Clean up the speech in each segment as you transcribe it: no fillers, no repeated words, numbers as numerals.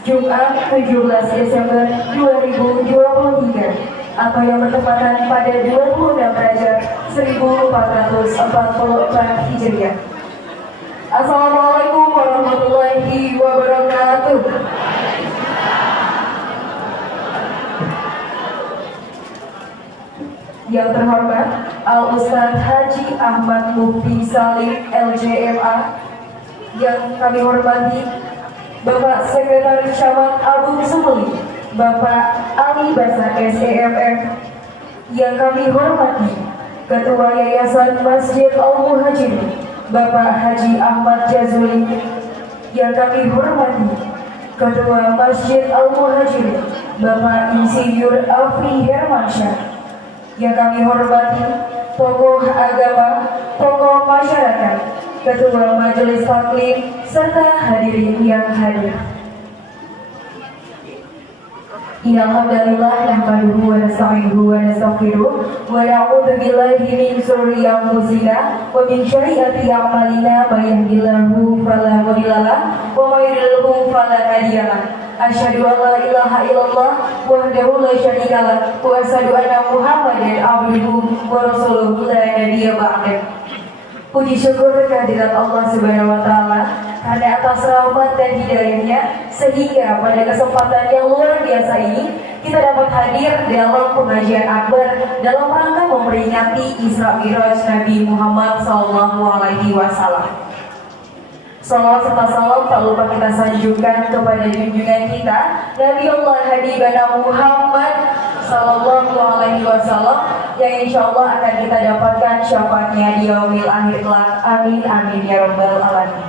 Jumat 17 Desember 2023 atau yang bertepatan pada 26 Rajab 1444 Hijriah. Assalamualaikum warahmatullahi wabarakatuh. Yang terhormat Al-Ustaz Haji Ahmad Mufti Salim LJMA, yang kami hormati Bapak Sekretaris Camat Agung Sumeli, Bapak Ali Basar SEMM, yang kami hormati Ketua Yayasan Masjid Al-Muhajirin, Bapak Haji Ahmad Jazuli, yang kami hormati Ketua Masjid Al-Muhajirin, Bapak Insinyur Afri Hermansyah, yang kami hormati tokoh agama, tokoh masyarakat, Ketua Majelis Taklim, serta hadirin yang hadir. Innalhamdalillah nahmaduhu wa nasta'inuhu wa nastaghfiruh wa na'udzu billahi min shururi anfusina wa min sayyiati a'malina may yahdihillahu fala mudhillalah wa may yudlilhu fala hadiyalah. Asyhadu an la ilaha illallah wahdahu la syarikalah wa asyhadu anna Muhammadan abduhu wa rasuluhu la nabiyya ba'dahu. Puji syukur kehadirat Allah Subhanahu wa Ta'ala karena atas rahmat dan hidayahnya, sehingga pada kesempatan yang luar biasa ini kita dapat hadir dalam pengajian akbar dalam rangka memperingati Isra Mi'raj Nabi Muhammad SAW. Salawat serta salam tak lupa kita sanjungkan kepada junjungan kita Nabi Allah Habibana Muhammad SAW, yang insya Allah akan kita dapatkan syafaatnya di yaumil akhir kelak. Amin amin ya rabbal alamin.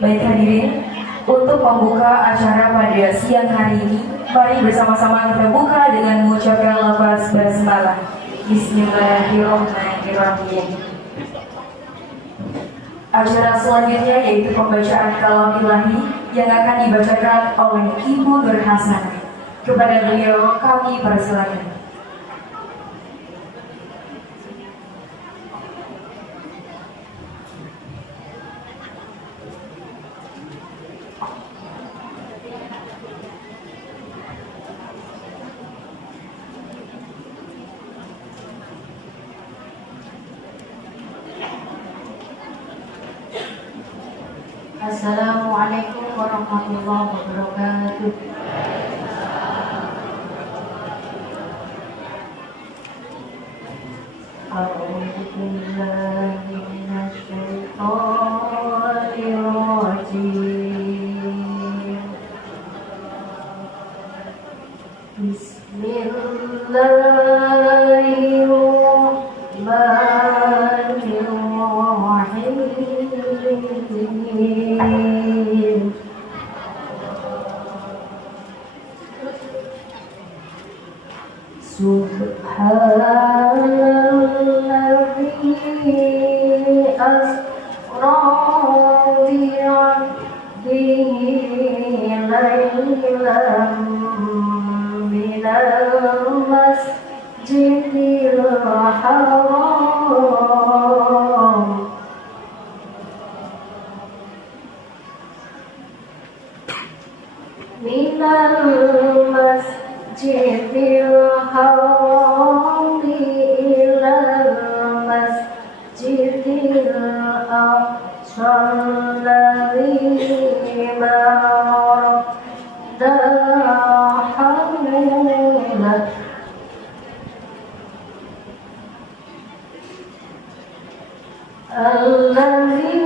Baik hadirin, untuk membuka acara pada siang hari ini, mari bersama-sama kita buka dengan mengucapkan lafaz basmalah. Bismillahirrahmanirrahim. Acara selanjutnya yaitu pembacaan kalam ilahi yang akan dibacakan oleh Ibu Nur Hasanah. Kepada beliau kami persilakan. Assalamualaikum warahmatullahi wabarakatuh. أعوذ بالله من الشيطان الرجيم بسم الله الرحمن الرحيم Subhanalladzi asra bi'abdihi laylan minal masjidil haram masjidil haram ilal masjidil aqsa alladzi barakna hawlahu الذي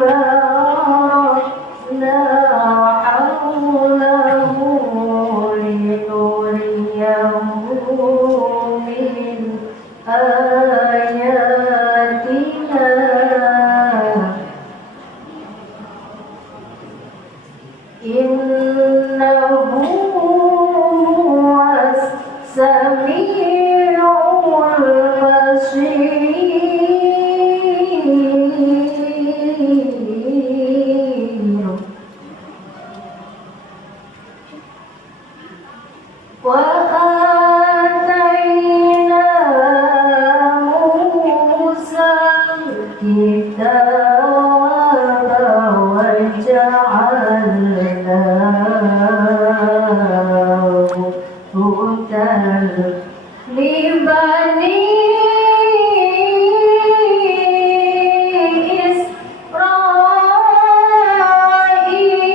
باركنا حوله لنريه من آياتنا إنه هو السميع البصير وآتينا موسى الكتاب وجعلناه هدى لبني إسرائيل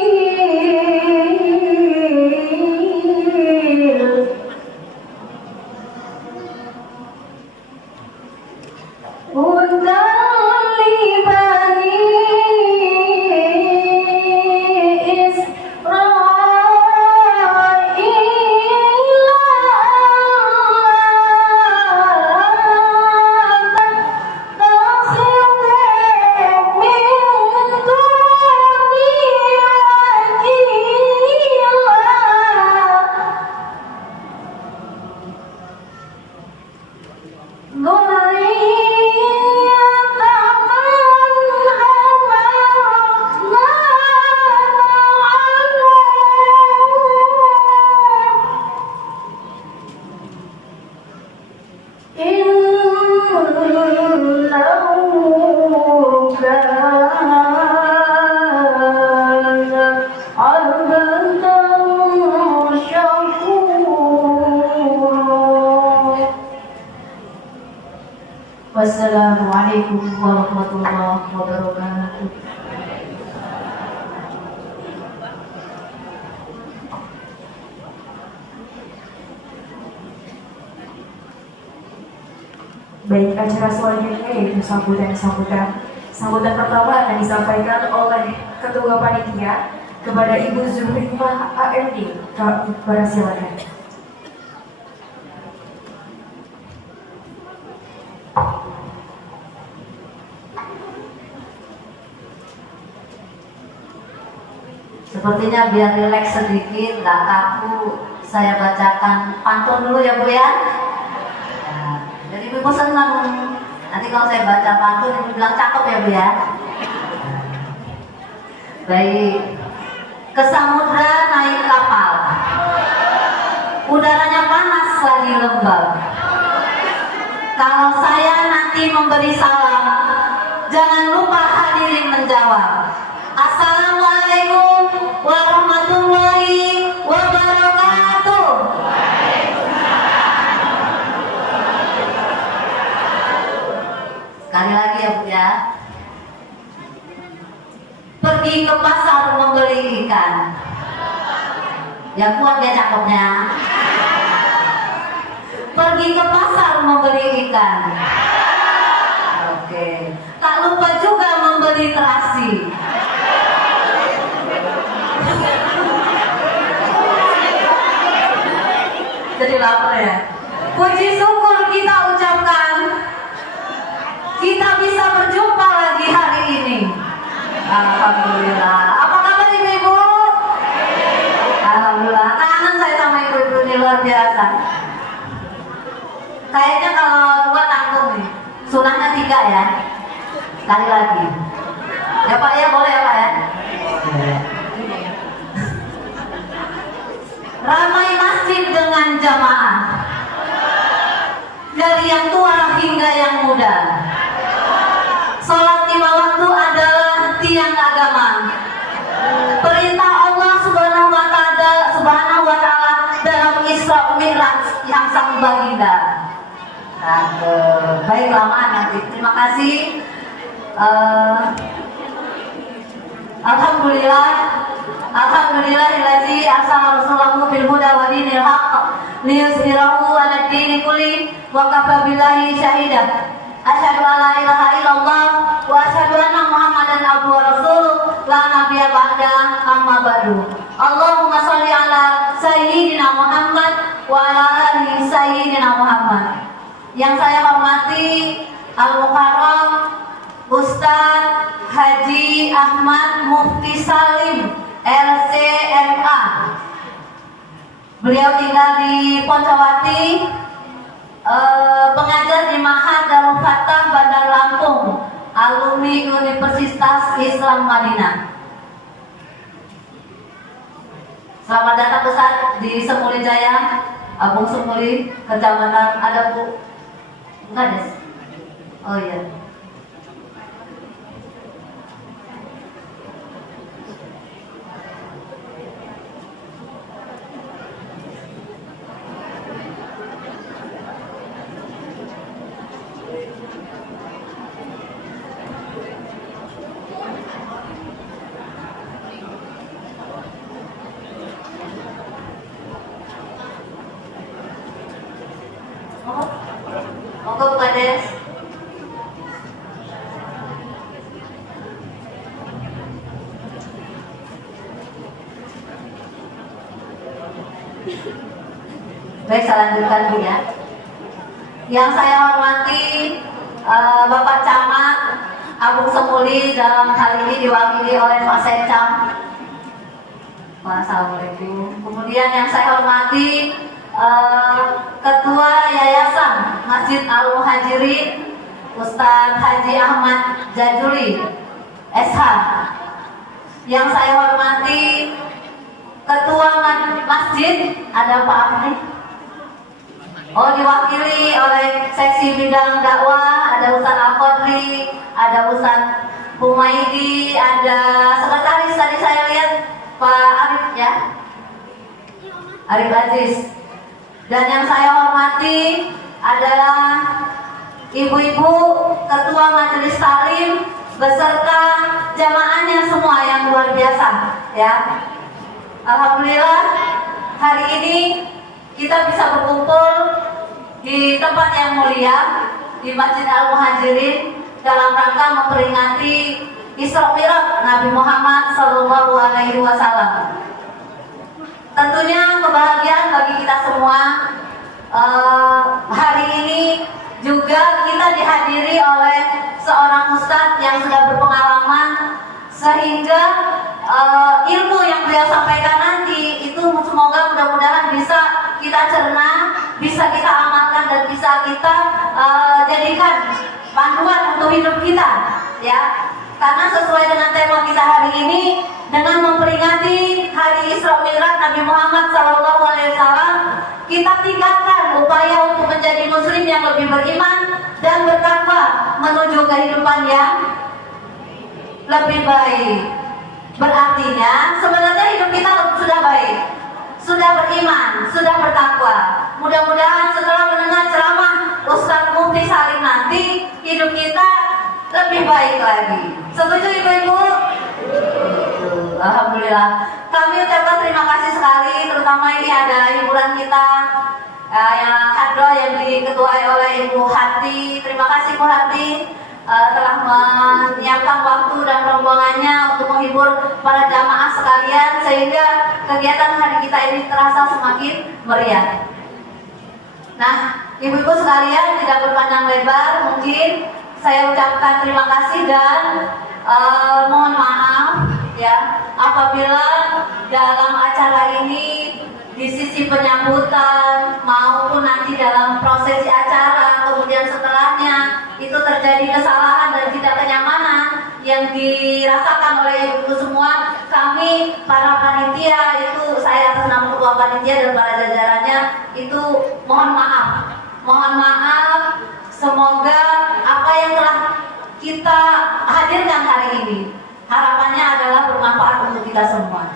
هدى لبني Wassalamualaikum warahmatullahi wabarakatuh. Baik, acara selanjutnya yaitu sambutan pertama akan disampaikan oleh Ketua Panitia kepada Ibu Zuhrifah AMD. Kak Iqbal, silakan. Sepertinya biar rileks sedikit, nggak kaku, saya bacakan pantun dulu ya Bu ya. Nah, jadi Ibu senang. Nanti kalau saya baca pantun, Ibu bilang cakep ya Bu ya. Baik, ke samudra naik kapal, udaranya panas lagi lembab. Kalau saya nanti memberi salam, jangan lupa hadirin menjawab. Assalamualaikum warahmatullahi wabarakatuh. Sekali lagi ya Bu ya. Pergi ke pasar membeli ikan. Yang kuat ya cakepnya. pergi ke pasar membeli ikan. Oke. Tak lupa juga membeli terasi. Jadi lapar ya. Puji syukur kita ucapkan, kita bisa berjumpa lagi hari ini. Alhamdulillah. Apa kabar ibu-ibu? Alhamdulillah. Kangen saya sama ibu-ibu ini luar biasa. Kayaknya kalau 2 tanggung nih. Sunahnya 3 ya. Sekali lagi. Ya Pak ya, boleh ya Pak ya? Ramai masjid dengan jamaah. Dari yang tua hingga yang muda. Sholat 5 waktu adalah tiang agama. Perintah Allah Subhanahu wa Ta'ala dalam Isra Mi'raj yang sang baginda. Baik lama nanti. Terima kasih. Alhamdulillahillazi arsala rasulahu bil huda wa dinil haqq liyuzhirahu 'ala ad-dini kulli wa kafa billahi shahida. Asyhadu an la ilaha illallah wa asyhadu anna Muhammadan abduhu wa rasuluh la nabiyya ba'da amma ba'du. Allahumma shalli ala sayyidina Muhammad wa ala ali sayyidina Muhammad. Yang saya hormati Al-Mukarram Ustadz Haji Ahmad Mufti Salim LCMA. Beliau tinggal di Poncowati, pengajar di Ma'had Darul Fatah Bandar Lampung, alumni Universitas Islam Madinah. Selamat datang Ustadz di Semuli Jaya, Abung Semuli, Kecamatan. Ada Bu? Enggak des? Oh iya. Monggo Pak Des. Baik, saya lanjutkan Bu ya. Yang saya hormati Bapak Camat Abung Semuli, dalam hal ini diwakili oleh Pak Secam. Assalamualaikum. Kemudian yang saya hormati Ketua Yayasan Masjid Al-Muhajirin Ustadz Haji Ahmad Jajuli SH. Yang saya hormati Ketua Masjid, ada Pak Ahmad. Oh, diwakili oleh seksi bidang dakwah, ada Ustadz Al-Qadri, ada Ustadz Humaydi, ada sekretaris tadi saya lihat Pak Arif ya, Arif Aziz. Dan yang saya hormati adalah ibu-ibu ketua majelis taklim beserta jamaahnya semua yang luar biasa ya. Alhamdulillah hari ini kita bisa berkumpul di tempat yang mulia di Masjid Al-Muhajirin dalam rangka memperingati Isra Mi'raj Nabi Muhammad SAW. Tentunya kebahagiaan bagi kita semua. Hari ini juga kita dihadiri oleh seorang ustadz yang sudah berpengalaman, sehingga ilmu yang beliau sampaikan nanti itu semoga mudah-mudahan bisa kita cerna, bisa kita amalkan, dan bisa kita jadikan panduan untuk hidup kita ya. Karena sesuai dengan tema kita hari ini, dengan memperingati hari Isra Mi'raj Nabi Muhammad SAW, kita tingkatkan upaya untuk menjadi muslim yang lebih beriman dan bertakwa menuju kehidupan yang lebih baik. Berartinya sebenarnya hidup kita sudah baik, sudah beriman, sudah bertakwa. Mudah-mudahan setelah mendengar ceramah Ustadz Mufti Salim nanti, hidup kita lebih baik lagi. Setuju ibu-ibu? Alhamdulillah. Kami ucapkan terima kasih sekali, terutama ini ada hiburan kita yang hadroh yang diketuai oleh Ibu Hati. Terima kasih Bu Hati telah menyiapkan waktu dan rombongannya untuk menghibur para jamaah sekalian sehingga kegiatan hari kita ini terasa semakin meriah. Nah, ibu-ibu sekalian, tidak berpanjang lebar, mungkin saya ucapkan terima kasih dan mohon maaf ya apabila dalam acara ini di sisi penyambutan maupun nanti dalam prosesi acara kemudian setelahnya itu terjadi kesalahan dan tidak kenyamanan yang dirasakan oleh ibu-ibu semua. Kami para panitia, itu saya atas nama ketua panitia dan para jajarannya itu mohon maaf, semoga apa yang telah kita hadirkan hari ini harapannya adalah bermanfaat untuk kita semua.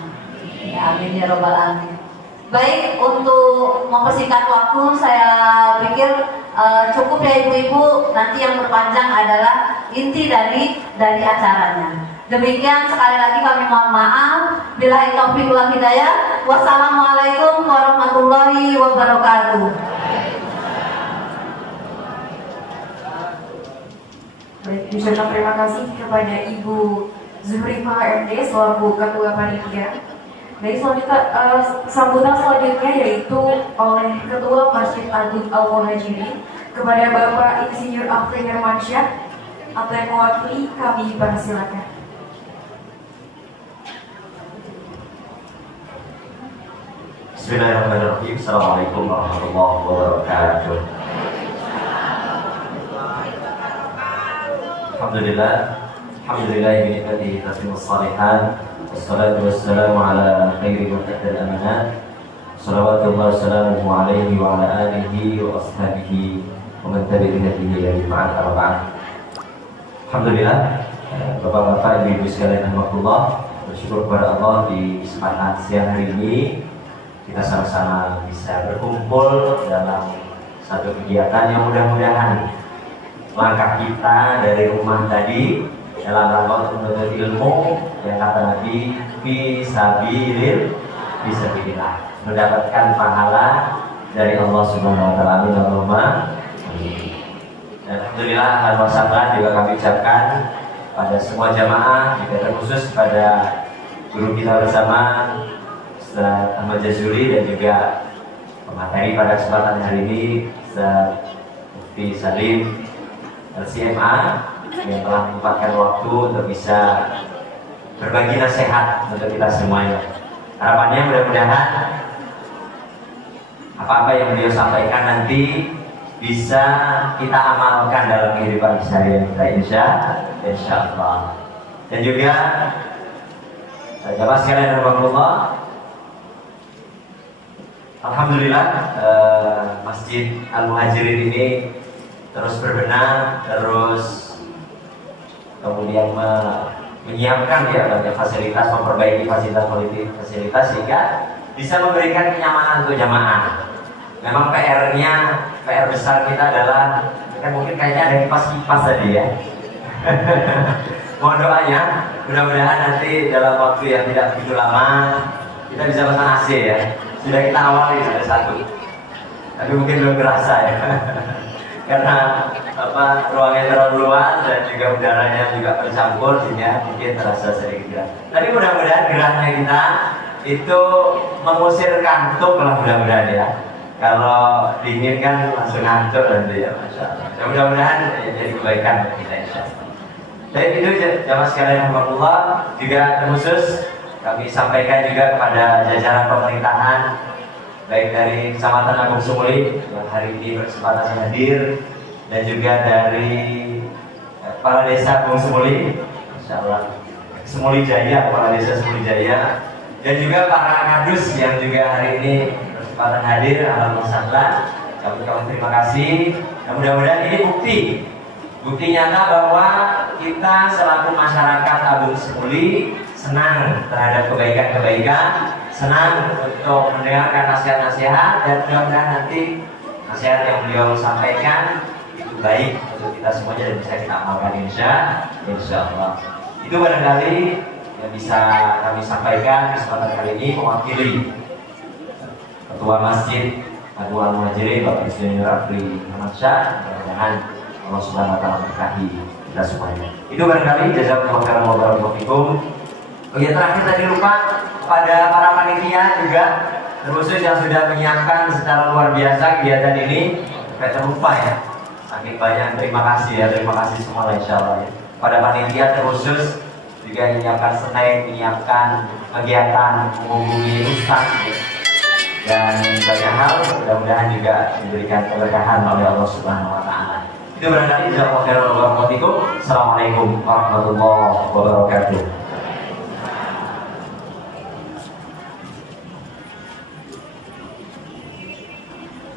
Ya, amin ya robbal alamin. Baik, untuk mempersingkat waktu saya pikir cukup ya ibu-ibu. Nanti yang berpanjang adalah inti dari acaranya. Demikian, sekali lagi kami mohon maaf. Billahi taufiq wal hidayah. Wassalamualaikum warahmatullahi wabarakatuh. Baik, diucapkan terima kasih kepada Ibu Zuhrifah MD selaku Ketua Panitia. Baik, selanjutnya sambutan selanjutnya yaitu oleh Ketua Masjid Agung Al-Muhajirin kepada Bapak Insinyur Afri Hermansyah atau yang mewakili kami persilakan. Bismillahirrahmanirrahim. Assalamualaikum warahmatullahi wabarakatuh. Alhamdulillah bi ni'matihi tatimmus shalihat. Wassalatu wassalamu ala khairi man addal amanat. Shalawatullah wassalamuhu alaihi wa ala alihi wa ashabihi wa man tabi'ahu bi ihsan ila yaumil. Alhamdulillah, Bapak-bapak, Ibu-ibu sekalian rahimakumullah, bersyukur kepada Allah di kesempatan siang hari ini kita sama-sama bisa berkumpul dalam satu kegiatan yang mudah-mudahan langkah kita dari rumah tadi dalam rangka untuk menuntut ilmu yang kata Nabi fisabilillah, mendapatkan pahala dari Allah Subhanahu wa taala. Amin. Dan alhamdulillah alhamdulillah juga kami ucapkan pada semua jamaah, juga terkhusus pada guru kita bersama Ustaz Ahmad Jazuli dan juga pemateri pada kesempatan hari ini Ustaz Mufti Salim LCMA yang telah menyempatkan waktu untuk bisa berbagi nasihat untuk kita semuanya. Harapannya mudah-mudahan apa-apa yang beliau sampaikan nanti bisa kita amalkan dalam kehidupan sehari-hari kita, insya Allah. Dan juga jamaah sekalian rahimakumullah, alhamdulillah Masjid Al-Muhajirin ini terus berbenah, terus kemudian menyiapkan ya banyak fasilitas, memperbaiki fasilitas sehingga bisa memberikan kenyamanan untuk jamaah. Memang PR besar kita adalah kan mungkin kayaknya ada kipas tadi ya. Mohon doanya, mudah-mudahan nanti dalam waktu yang tidak begitu lama kita bisa pesan AC ya. Sudah kita awali sudah satu, tapi mungkin belum terasa ya. Karena ruangnya terlalu luas dan juga udaranya juga bercampur sehingga mungkin terasa sedikit gerah. Tapi mudah-mudahan gerahnya kita itu mengusir kantuk lah mudah-mudahan ya. Kalau dingin kan langsung ngantuk nanti ya, masya Allah. Ya, mudah-mudahan jadi kebaikan bagi kita insya Allah. Dan itu jamaah sekalian alhamdulillah, juga khusus kami sampaikan juga kepada jajaran pemerintahan baik dari Kecamatan Agung Sumuli yang hari ini berkesempatan hadir dan juga dari kepala desa Agung Sumuli, insya Allah Sumuli Jaya, kepala desa Sumuli Jaya, dan juga para kadus yang juga hari ini berkesempatan hadir. Alhamdulillah, kami terima kasih. Dan mudah-mudahan ini bukti nyata bahwa kita selaku masyarakat Agung Sumuli senang terhadap kebaikan-kebaikan, senang untuk mendengarkan nasihat-nasihat, dan mudah-mudahan nanti nasihat yang beliau sampaikan itu baik untuk kita semuanya dan bisa kita amalkan insya Allah. Itu barangkali yang bisa kami sampaikan kesempatan kali ini mewakili Ketua Masjid Aduan Muhajirin, Bapak Insinyur Afri Ahmad Syah. Mudah-mudahan Allah Subhanahu wa taala memberkahi kita semuanya. Itu barangkali jazakumullahu khairan wa barakallahu fikum. Oh ya, terakhir tadi lupa pada para panitia juga, terkhusus yang sudah menyiapkan secara luar biasa kegiatan ini, sampai terlupa ya. Saking banyak, terima kasih ya, terima kasih semua insya Allah ya. Pada panitia terkhusus juga menyiapkan snack, menyiapkan kegiatan, menghubungi ustaz ya. Dan banyak hal mudah-mudahan juga diberikan keberkahan oleh Allah Subhanahu wa taala. Itu barangkali jazakumullahu khairan wa barakallahu fikum. Assalamualaikum warahmatullahi wabarakatuh.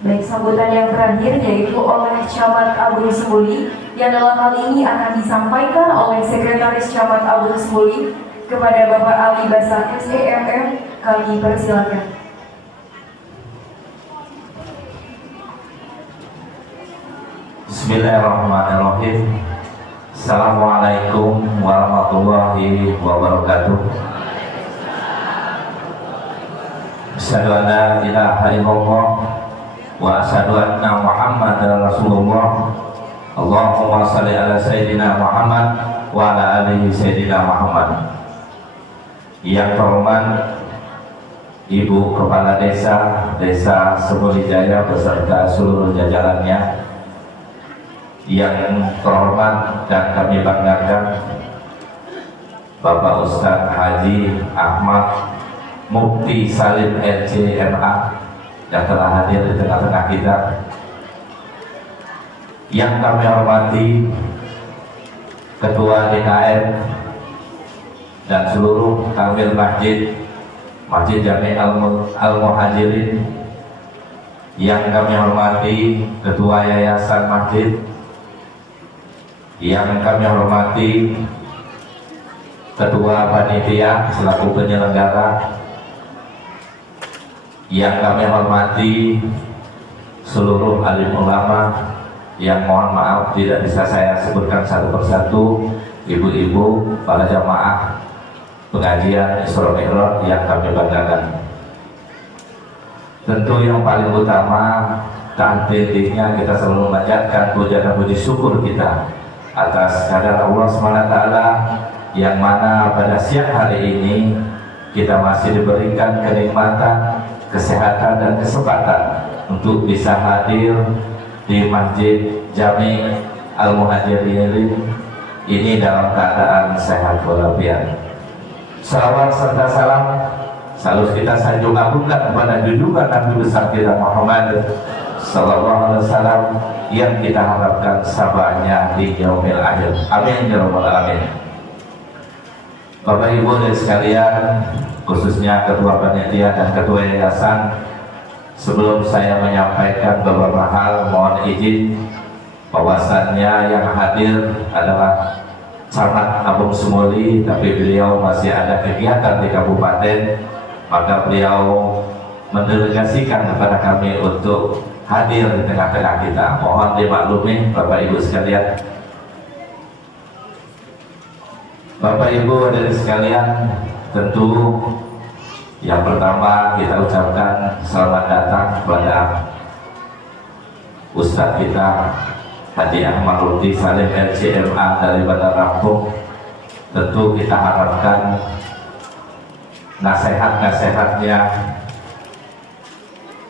Baik, sambutan yang terakhir yaitu oleh Camat Abdul Semuli yang dalam hal ini akan disampaikan oleh Sekretaris Camat Abdul Semuli kepada Bapak Ali Basar SEMM. Kami persilakan. Bismillahirrahmanirrahim. Assalamualaikum warahmatullahi wabarakatuh. Asyhadu an la ilaha illallah wa asyhadu anna Muhammadar Rasulullah. Allahumma shalli ala sayyidina Muhammad wa ala alihi sayyidina Muhammad. Yang terhormat Ibu Kepala Desa Semuli Jaya beserta seluruh jajarannya, yang terhormat dan kami banggakan Bapak Ustadz Haji Ahmad Mufti Salim LCMA yang telah hadir di tengah-tengah kita, yang kami hormati Ketua DKM dan seluruh kamil Masjid Jami Al-Muhajirin, yang kami hormati Ketua Yayasan Masjid, yang kami hormati Ketua Panitia selaku penyelenggara, yang kami hormati seluruh alim ulama yang mohon maaf tidak bisa saya sebutkan satu persatu, ibu-ibu, para jamaah pengajian Isra Mi'raj yang kami banggakan. Tentu yang paling utama dan intinya kita selalu memanjatkan puja dan puji syukur kita atas kehadirat Allah SWT, yang mana pada siang hari ini kita masih diberikan kenikmatan, kesehatan dan kesempatan untuk bisa hadir di Masjid Jami Al-Muhajirin ini dalam keadaan sehat walafiat. Salawat serta salam selalu kita sanjung agungkan kepada junjungan Nabi besar kita Muhammad sallallahu alaihi wasallam yang kita harapkan sabarnya di yaumil akhir. Amin ya rabbal alamin. Bapak Ibu dan sekalian, khususnya Ketua Panitia dan Ketua Yayasan, sebelum saya menyampaikan beberapa hal, mohon izin bahwasannya yang hadir adalah Camat Abung Semuli, tapi beliau masih ada kegiatan di kabupaten, maka beliau mendelegasikan kepada kami untuk hadir di tengah-tengah kita. Mohon dimaklumi Bapak Ibu sekalian. Bapak Ibu dan sekalian, tentu yang pertama kita ucapkan selamat datang kepada Ustadz kita Haji Ahmad Mufti Salim LCMA dari Bandar Lampung. Tentu kita harapkan nasihat-nasihatnya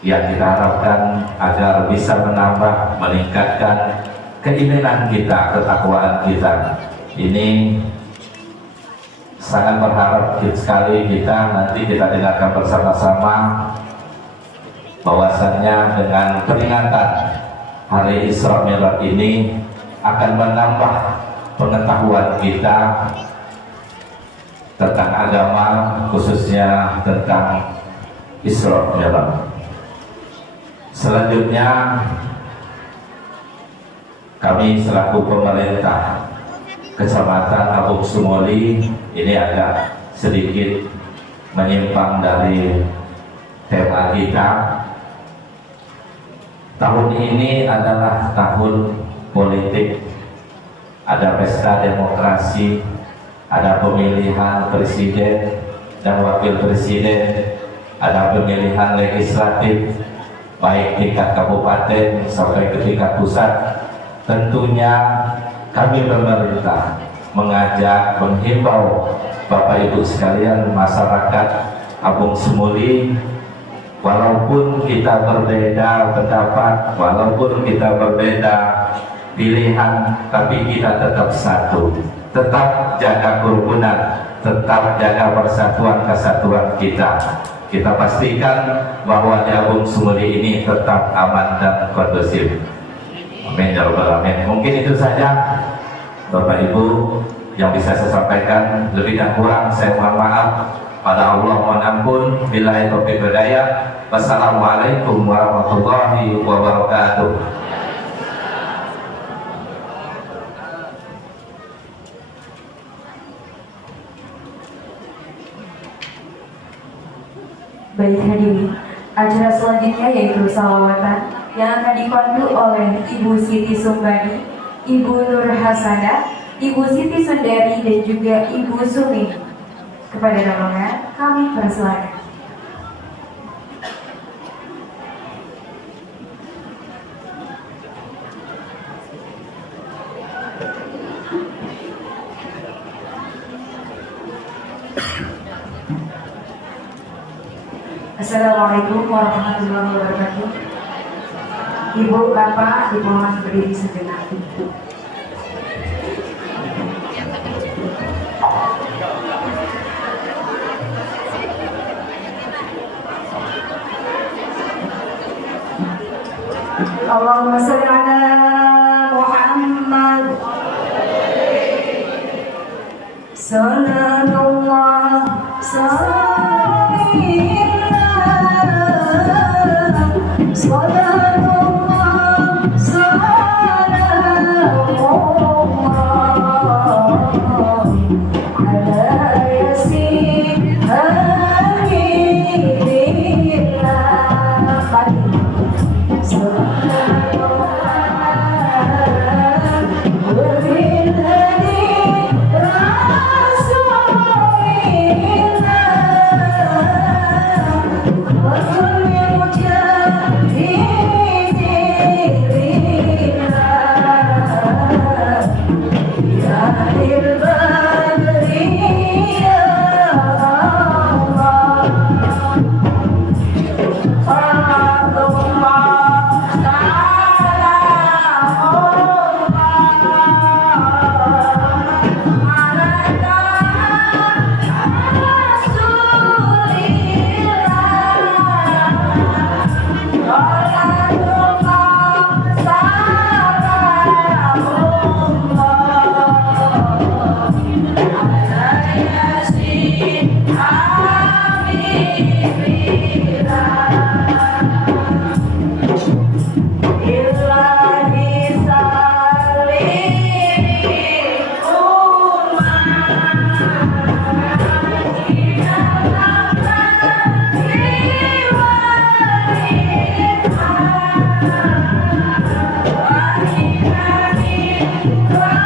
yang kita harapkan agar bisa menambah, meningkatkan keimanan kita, ketakwaan kita. Ini sangat berharap sekali kita nanti kita dengarkan bersama-sama bahwasannya dengan peringatan Hari Isra Mi'raj ini akan menambah pengetahuan kita tentang agama, khususnya tentang Isra Mi'raj. Selanjutnya kami selaku pemerintah Kecamatan Abung Semuli ini agak sedikit menyimpang dari tema kita. Tahun ini adalah tahun politik, ada pesta demokrasi, ada pemilihan presiden dan wakil presiden, ada pemilihan legislatif, baik tingkat kabupaten sampai ke tingkat pusat. Tentunya kami pemerintah mengajak, menghimbau Bapak Ibu sekalian, masyarakat Abung Semuli, walaupun kita berbeda pendapat, walaupun kita berbeda pilihan, tapi kita tetap satu, tetap jaga kerukunan, tetap jaga persatuan kesatuan kita. Kita pastikan bahwa di Abung Semuli ini tetap aman dan kondusif. Amin ya rabbal alamin. Mungkin itu saja Bapak Ibu yang bisa saya sampaikan. Lebih dan kurang saya mohon maaf. Pada Allah mohon ampun. Billahi taufiq wal hidayah. Wassalamualaikum warahmatullahi wabarakatuh. Baik hadirin, acara selanjutnya yaitu salawatan yang akan dipandu oleh Ibu Siti Sumbani, Ibu Nur Hasanah, Ibu Siti Sundari, dan juga Ibu Sumi. Kepada rombongan kami persilakan. Assalamualaikum warahmatullahi wabarakatuh. Ibu, Bapak, dimohon berdiri sejenak. Allahumma shalli ala Muhammad. Sallallahu Wow.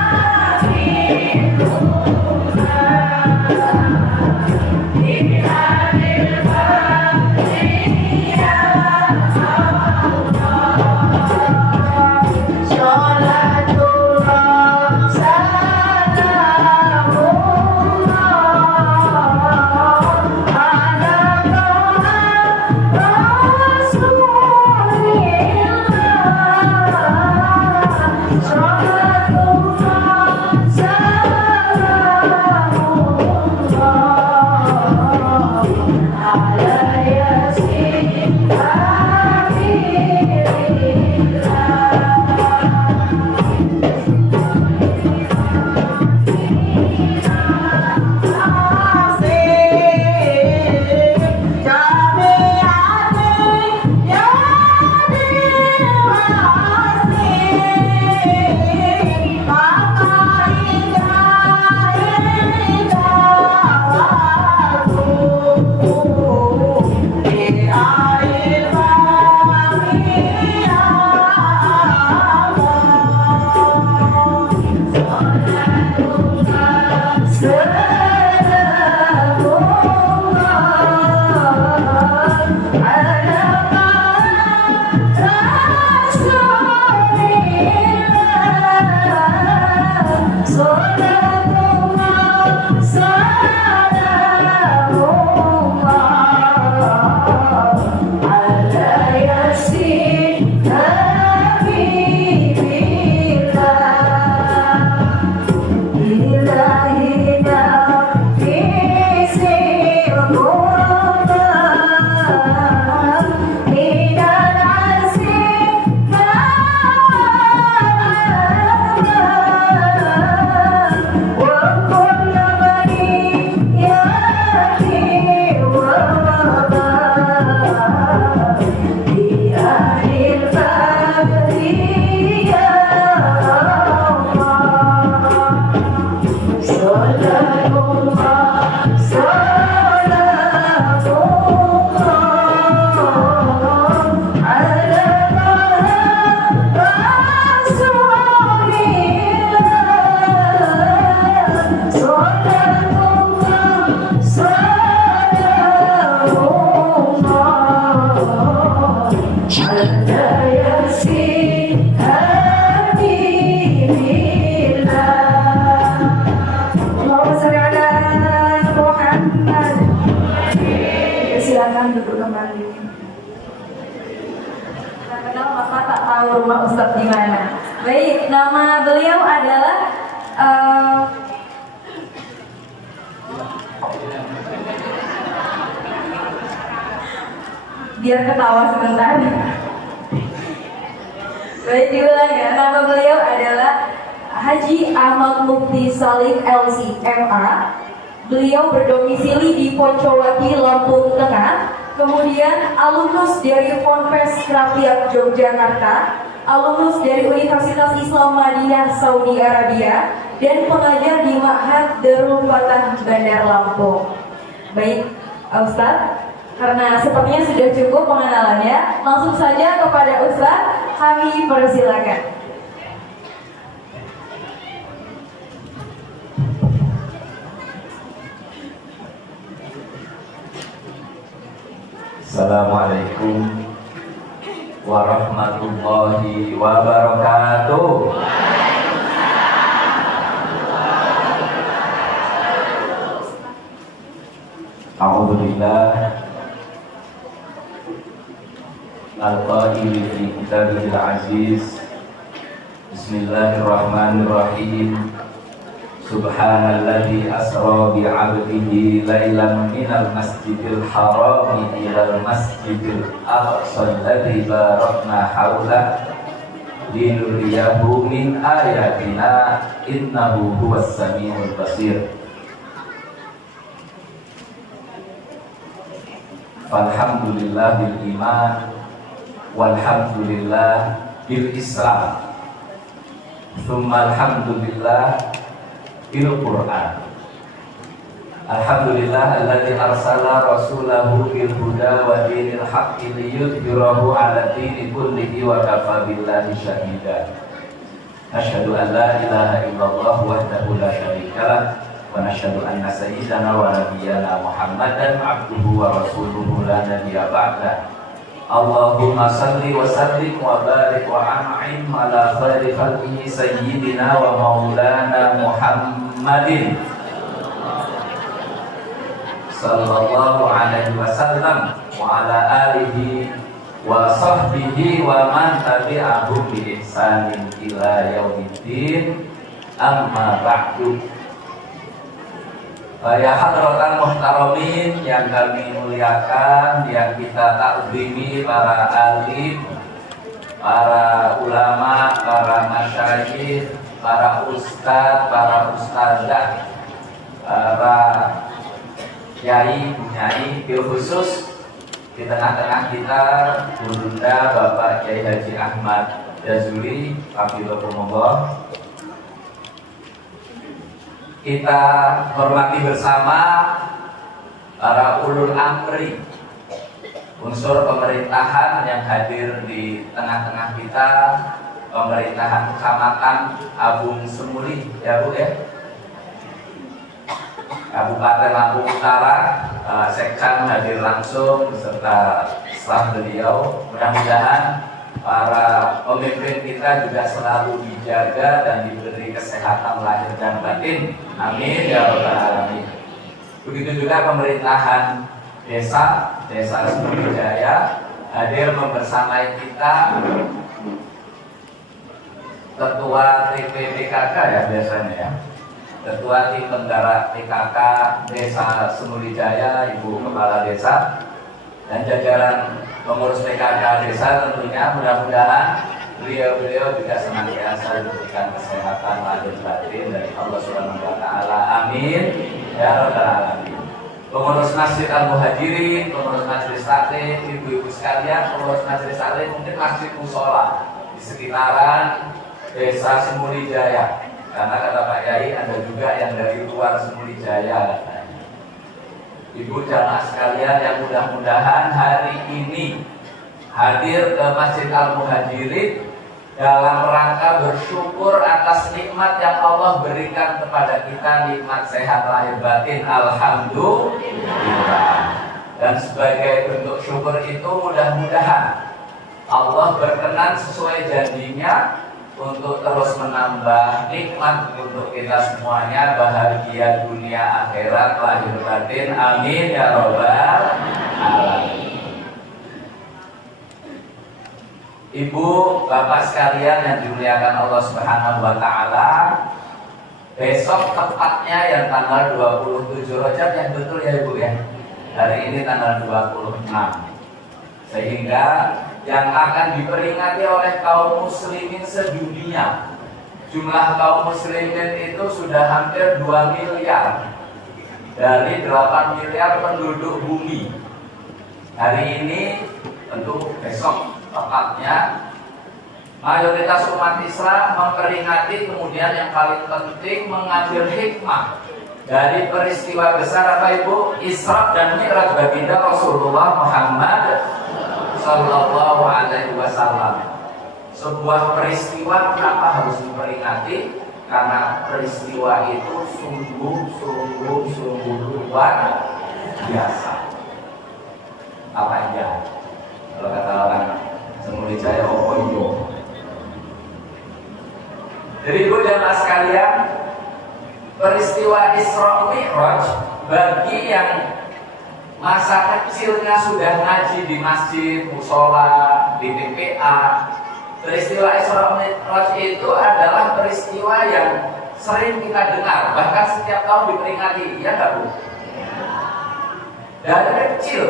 Ustadz di mana. Baik, nama beliau adalah biar ketawa sebentar. Baik, diulang ya. Nama beliau adalah Haji Ahmad Mufti Salim LC MA. Beliau berdomisili di Poncowati, Lampung Tengah. Kemudian alumnus dari Ponpes Rakyat Yogyakarta, alumnus dari Universitas Islam Madinah Saudi Arabia, dan pengajar di Ma'had Darul Fatah Bandar Lampung. Baik, Ustadz, karena sepertinya sudah cukup pengenalannya, langsung saja kepada Ustadz, kami persilakan. Assalamualaikum warahmatullahi wabarakatuh. A'udzubillah al-qaili fi kitabihil aziz. Bismillahirrahmanirrahim. Subhanalladzi asra bi 'abdihi lailan minal masjidil haram ilal masjidil aqsa alladzi barakna haulah linuriyahu min ayatina innahu huwas samiul basir. Alhamdulillah bil iman walhamdulillah bil islam. Tsumma alhamdulillah bil Qur'an. Alhamdulillah alladzi arsala rasulahu bil huda wa dinil haqqi liyudhhirahu 'ala dini kullihi wa kafa billahi shahida. Asyhadu an la ilaha illallah wahdahu la syarika lah wa nasyhadu anna sayyidana wa nabiyyana Muhammadan 'abduhu wa rasuluhu la nabiyya ba'da. Allahumma salli wa sallim wa barik wa an'im ala khairi khalqihi sayyidina wa maulana Muhammadin sallallahu alaihi wasallam wa ala alihi wa sahbihi wa man tabi'ahum bi ihsanin ila yaumiddin. Amma ba'du. Ya hadratan muhtaramin yang kami muliakan, yang kita takzimi, para alim, para ulama, para masyayikh, para ustadz, para ustadzah, para kiai, bunyai, bil khusus di tengah-tengah kita Bunda Bapak Kiai Haji Ahmad Jazuli, hafizahullah. Kita hormati bersama para ulul amri, unsur pemerintahan yang hadir di tengah-tengah kita, pemerintahan Kecamatan Abung Semuli, ya Bu ya, Kabupaten Lampung Utara. Sekcan hadir langsung beserta staf beliau. Mudah-mudahan para pemimpin kita juga selalu dijaga dan diberi kesehatan lahir dan batin. Amin ya rabbal alamin. Begitu juga pemerintahan desa Semuli Jaya hadir membersamai kita Ketua TPPKK ya biasanya ya, Ketua Tim Penggerak PKK Desa Semuli Jaya, Ibu Kepala Desa, dan jajaran pengurus PKK Desa. Tentunya mudah-mudahan beliau juga senantiasa diberikan kesehatan lahir batin dari Allah Subhanahu wa taala. Amin ya rabbal alamin. Pengurus Masjid Al-Muhajirin, pengurus Majelis Taklim, ibu-ibu sekalian, pengurus Majelis Taklim, mungkin masjid mushola di sekitaran Desa Semuli Jaya. Karena kata Pak Yai ada juga yang dari luar Semuli Jaya. Ibu jamaah sekalian yang mudah-mudahan hari ini hadir ke Masjid Al-Muhajirin dalam rangka bersyukur atas nikmat yang Allah berikan kepada kita, nikmat sehat lahir batin, alhamdulillah. Dan sebagai bentuk syukur itu mudah-mudahan Allah berkenan sesuai janjinya untuk terus menambah nikmat untuk kita semuanya, bahagia dunia akhirat lahir batin. Amin ya rabbal alamin. Ibu, bapak sekalian yang dimuliakan Allah Subhanahu wa taala, besok tepatnya yang tanggal 27 Rajab, yang betul ya Ibu ya. Hari ini tanggal 26. Sehingga yang akan diperingati oleh kaum muslimin sedunia, jumlah kaum muslimin itu sudah hampir 2 miliar dari 8 miliar penduduk bumi. Hari ini, tentu besok tepatnya, mayoritas umat Islam memperingati, kemudian yang paling penting mengambil hikmah dari peristiwa besar apa Ibu? Isra dan Mi'raj baginda Rasulullah Muhammad Sallallahu Alaihi Wasallam. Sebuah peristiwa kenapa harus diperingati? Karena peristiwa itu sungguh luar biasa. Apa aja? Kalau kata orang Semuli Jaya Opoyo. Jadi Ibu jamaah sekalian, peristiwa Isra Mi'raj bagi yang masa kecilnya sudah ngaji di masjid, musola, di TPA, peristiwa Isra Mi'raj itu adalah peristiwa yang sering kita dengar, bahkan setiap tahun diperingati, ya nggak Bu? Dari kecil,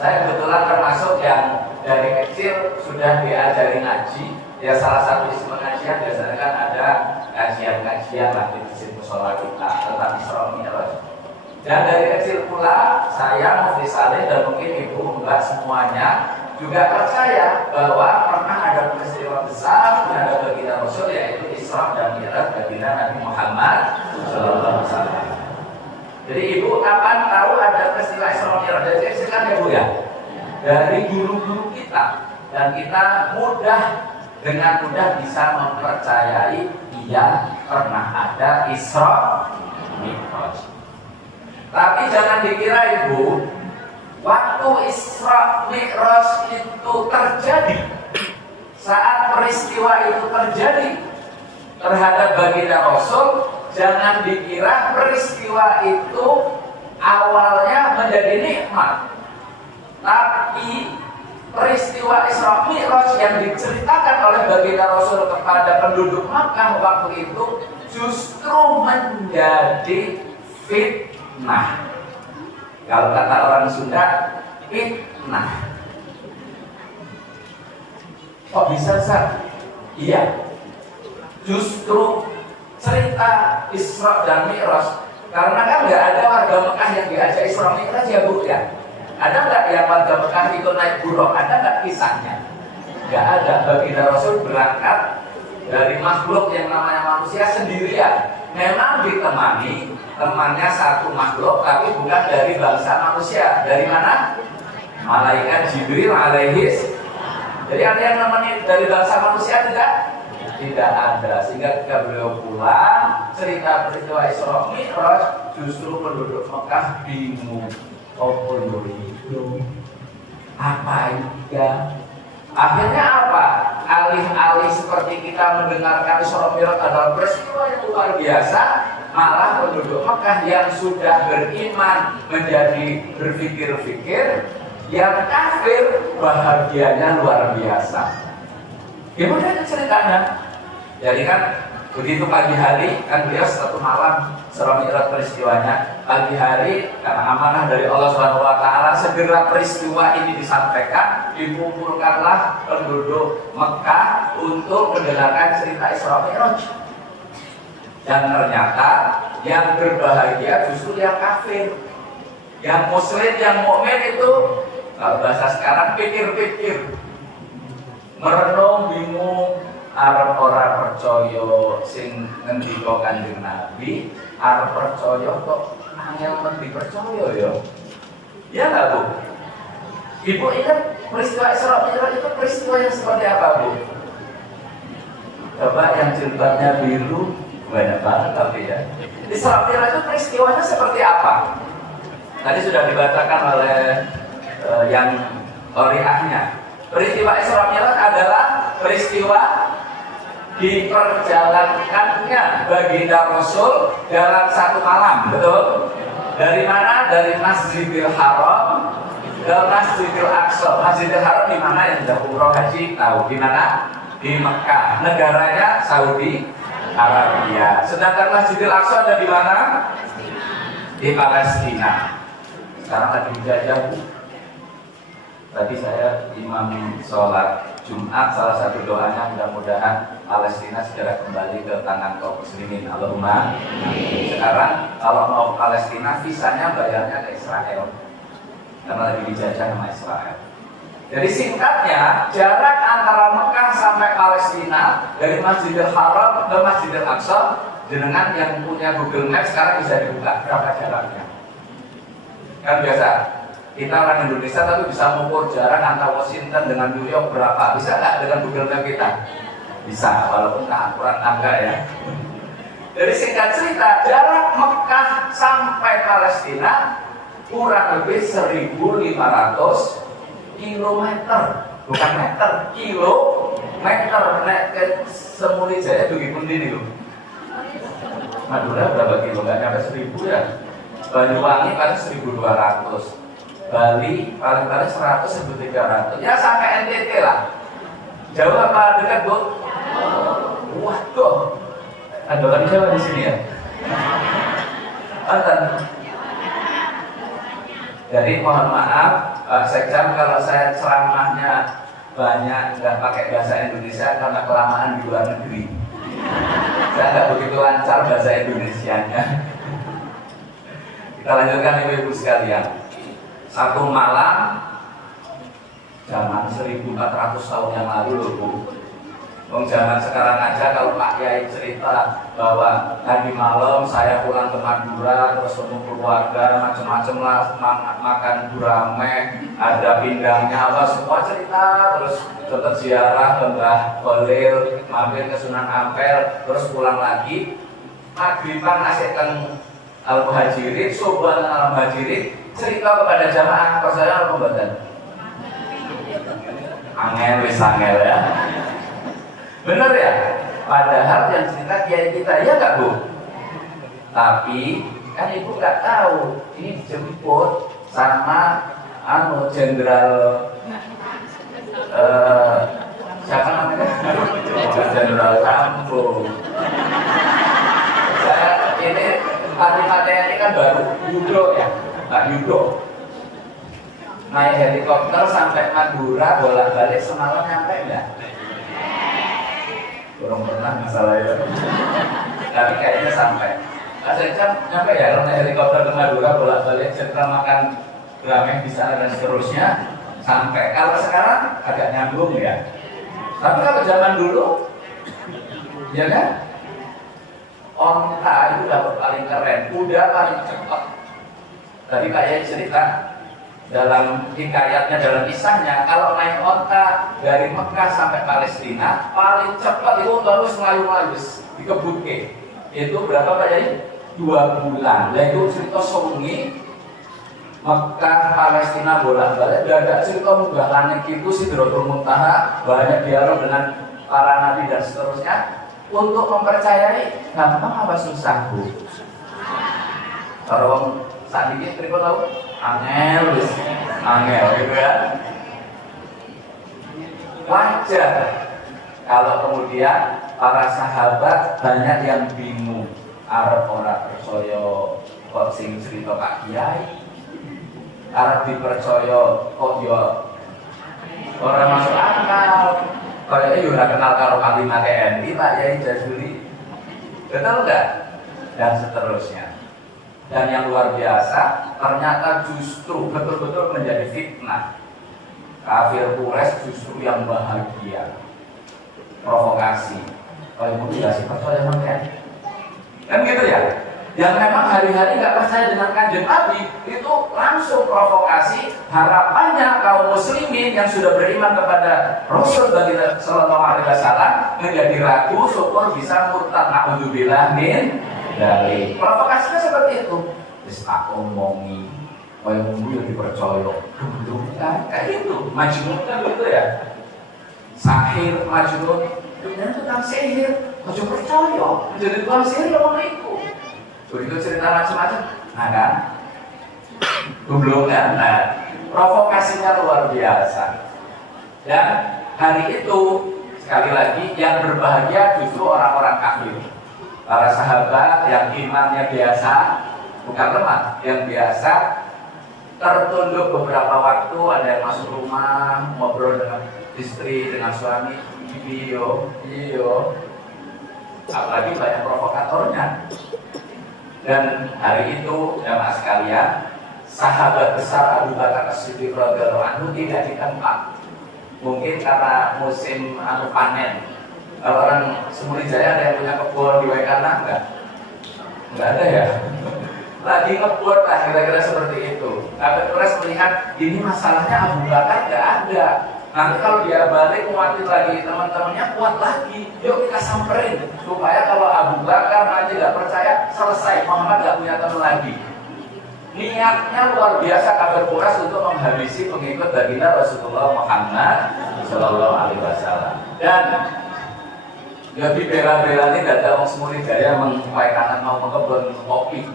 saya kebetulan termasuk yang dari kecil sudah diajari ngaji. Ya salah satu isi pengajian biasanya kan ada kajian-kajian lah di masjid musola kita tentang Isra Mi'raj. Dan dari kecil pula saya, Mufti Saleh dan mungkin Ibu Mbak semuanya juga percaya bahwa pernah ada peristiwa besar pada baginda Rasul, yaitu Isra dan Mi'raj baginda Nabi Muhammad Sallallahu Alaihi Wasallam. Jadi Ibu kapan tahu ada peristiwa Isra Mi'raj? Jadi kan ya Bu ya, dari guru-guru kita, dan kita dengan mudah bisa mempercayai iya pernah ada Isra Mi'raj. Tapi jangan dikira Ibu, waktu Isra Mi'raj itu terjadi, saat peristiwa itu terjadi terhadap baginda Rasul, jangan dikira peristiwa itu awalnya menjadi nikmat. Tapi peristiwa Isra Mi'raj yang diceritakan oleh baginda Rasul kepada penduduk Makkah waktu itu justru menjadi fitnah. Kalau kata orang Sunda, fitnah. Kok bisa Ustaz? Iya, justru cerita Isra dan Mi'raj, karena kan nggak ada warga Mekah yang diajak Isra Mi'raj ya Bu ya. Ada nggak yang warga Mekah itu naik buruk? Ada nggak kisahnya? Nggak ada. Baginda Rasul berangkat dari makhluk yang namanya manusia sendirian. Memang ditemani temannya satu makhluk, tapi bukan dari bangsa manusia. Dari mana? Malaikat Jibril alaihis. Jadi ada yang namanya dari bangsa manusia tidak? Tidak ada. Sehingga ketika beliau pulang, cerita peristiwa Isra Mi'raj, justru penduduk Mekah bingung. Apa iya? Akhirnya apa? Alih-alih seperti kita mendengarkan Isra Mi'raj adalah peristiwa yang luar biasa, malah penduduk Mekah yang sudah beriman menjadi berpikir-pikir, yang kafir bahagianya luar biasa. Gimana itu ceritanya? Jadi kan begitu pagi hari, kan beliau satu malam Isra Mi'raj peristiwanya. Pagi hari karena amanah dari Allah Subhanahu wa taala, segera peristiwa ini disampaikan, dikumpulkanlah penduduk Mekah untuk mendengarkan cerita Isra Mi'raj. Dan ternyata yang berbahagia justru yang kafir. Yang muslim, yang mukmin itu kalau bahasa sekarang pikir-pikir, merenung, bingung, arep ora percaya sing ngendika Kanjeng Nabi, arep percaya kok angel men dipercaya ya. Ya enggak Bu? Ibu ingat peristiwa Isra Mi'raj itu peristiwa yang seperti apa Bu? Coba yang jilbabnya biru, banyak banget tapi ya. Isra Mi'raj itu peristiwanya seperti apa? Tadi sudah dibacakan oleh yang qari'ahnya. Peristiwa Isra Mi'raj adalah peristiwa diperjalankannya baginda Rasul dalam satu malam, betul? Dari mana? Dari Masjidil Haram ke Masjidil Aqsa. Masjidil Haram di mana yang sudah umroh haji tahu di mana? Di Mekah. Negaranya Saudi Arabia. Sedangkan Masjidil Aqsa ada di mana? Di Palestina. Sekarang lagi dijajah. Tadi saya imam sholat Jumat, salah satu doanya mudah-mudahan Palestina segera kembali ke tangan kaum muslimin. Allahumma. Sekarang kalau mau Palestina visanya bayarnya ke Israel karena lagi dijajah sama Israel. Jadi singkatnya, jarak antara Mekah sampai Palestina dari Masjidil Haram ke Masjidil Aqsa, dengan yang punya Google Maps sekarang bisa dibuka berapa jaraknya. Kan biasa kita orang Indonesia tapi bisa mengukur jarak antara Washington dengan New York berapa? Bisa nggak dengan Google Map kita? Bisa, walaupun tak akurat tangga ya. Jadi singkat cerita, jarak Mekah sampai Palestina kurang lebih 1.500 kilometer, bukan meter, kilometer. Nek Semuli Jaya itu pun ini loh. Madura berapa kilo? Nggak nyampe 1.000 ya. Banyuwangi paling 1.200. Bali paling 100 sampai 300. Ya sampai NTT lah. Jauh apa dekat, Bu? Waduh. Ada orang Jawa di sini ya? Anten. Jadi mohon maaf, Pak Sekjam kalau saya ceramahnya banyak nggak pakai bahasa Indonesia karena kelamaan di luar negeri. Saya nggak begitu lancar bahasa Indonesianya. Kita lanjutkan ibu-ibu sekalian. Satu malam zaman 1400 tahun yang lalu loh, Bu. Zaman sekarang aja kalau Pak Kiai cerita bahwa tadi malam saya pulang ke Madura terus ketemu keluarga macam-macam lah, makan gurame, ada pindangnya apa semua cerita, terus tetap ziarah ke Mbah Khalil, mampir ke Sunan Ampel, terus pulang lagi maghriban asyikkan Al-Muhajirin, subuhan Al-Muhajirin, cerita kepada jamaah percaya apa badan? Angel wis angel ya. Bener ya? Padahal yang cerita kiai kita, ya nggak, Bu? Tapi kan ibu nggak tahu ini dijemput sama jenderal siapa namanya? Jenderal Sambo. Saya ini Panglima ini kan baru Yudo ya, Pak Yudo. Naik helikopter sampai Madura bolak-balik semalam nyampe enggak? Belum pernah masalah ya. Tapi kayaknya sampai. Jam nyampe ya kalau naik helikopter ke Madura bolak-balik setelah makan ramen di sana dan seterusnya sampai. Kalau sekarang agak nyambung ya. Tapi kalau zaman dulu, ya kan? Onta itu dapat paling keren, kuda paling cepat. Tadi Pak Yai cerita dalam hikayatnya, dalam kisahnya, kalau naik onta dari Mekah sampai Palestina paling cepat itu terus melayu-layu dikebutke. Itu berapa Pak Yai? 2 bulan. Lah itu cerita sungi Mekah Palestina bolak-balik, ada cerita munggah langit itu Sidratul Muntaha, banyak dialog dengan para nabi dan seterusnya. Untuk mempercayai gampang apa susah, Bu? Kalau saat ini terima tahu angel gitu ya. Wajar kalau kemudian para sahabat banyak yang bingung, arep ora percaya kok sing cerita Pak Kiai, arep dipercaya kok yo ora masuk akal. Kayaknya juga kenal karo Panglima TNI Pak Yai Jazuli, betul nggak? Dan seterusnya. Dan yang luar biasa, ternyata justru betul-betul menjadi fitnah. Kafir Quraisy justru yang bahagia. Provokasi. Kalau ibu tidak sih percaya sama TNI, kan gitu ya? Yang memang hari-hari nggak percaya dengan Kanjeng Nabi itu langsung provokasi, harapannya kaum muslimin yang sudah beriman kepada Rasul Sallallahu Alaihi Wasallam menjadi ragu, syukur bisa murtad. Naudzubillah min dari provokasinya seperti itu. Wis tak omongi, kaya mungkin yang dipercaya, dulu kan kayak gitu, Majnun kan gitu ya. Sahir Majnun, dunia itu tentang sihir, kau percaya, jadi tukang sihir yang itu. Begitu cerita macam-macam, nah kan? Belum kan? Nah, provokasinya luar biasa. Dan hari itu sekali lagi yang berbahagia justru orang-orang kafir, para sahabat yang imannya biasa, bukan lemah, yang biasa, tertunduk beberapa waktu, ada yang masuk rumah, ngobrol dengan istri, dengan suami, iyo, apalagi banyak provokatornya. Dan hari itu, jamaah sekalian, sahabat besar Abu Bakar As-Siddiq radhiyallahu anhu tidak ditempat. Mungkin karena musim panen. Kalau orang Semuri Jaya ada yang punya kebun di Waikana enggak? Enggak ada ya. Lagi ngebut lah kira-kira seperti itu. Tapi terus melihat ini masalahnya Abu Bakar enggak ada. Nanti kalau dia balik nguatin lagi teman-temannya kuat lagi. Yuk kita samperin supaya kalau Abu Bakar nanti nggak percaya selesai, Muhammad nggak punya teman lagi. Niatnya luar biasa kafir Quraisy untuk menghabisi pengikut baginda Rasulullah Muhammad Sallallahu Alaihi Wasallam. Dan lebih bela-bela ini tidak ada Semuri Jaya mengupayakan mau mengkebun kopi,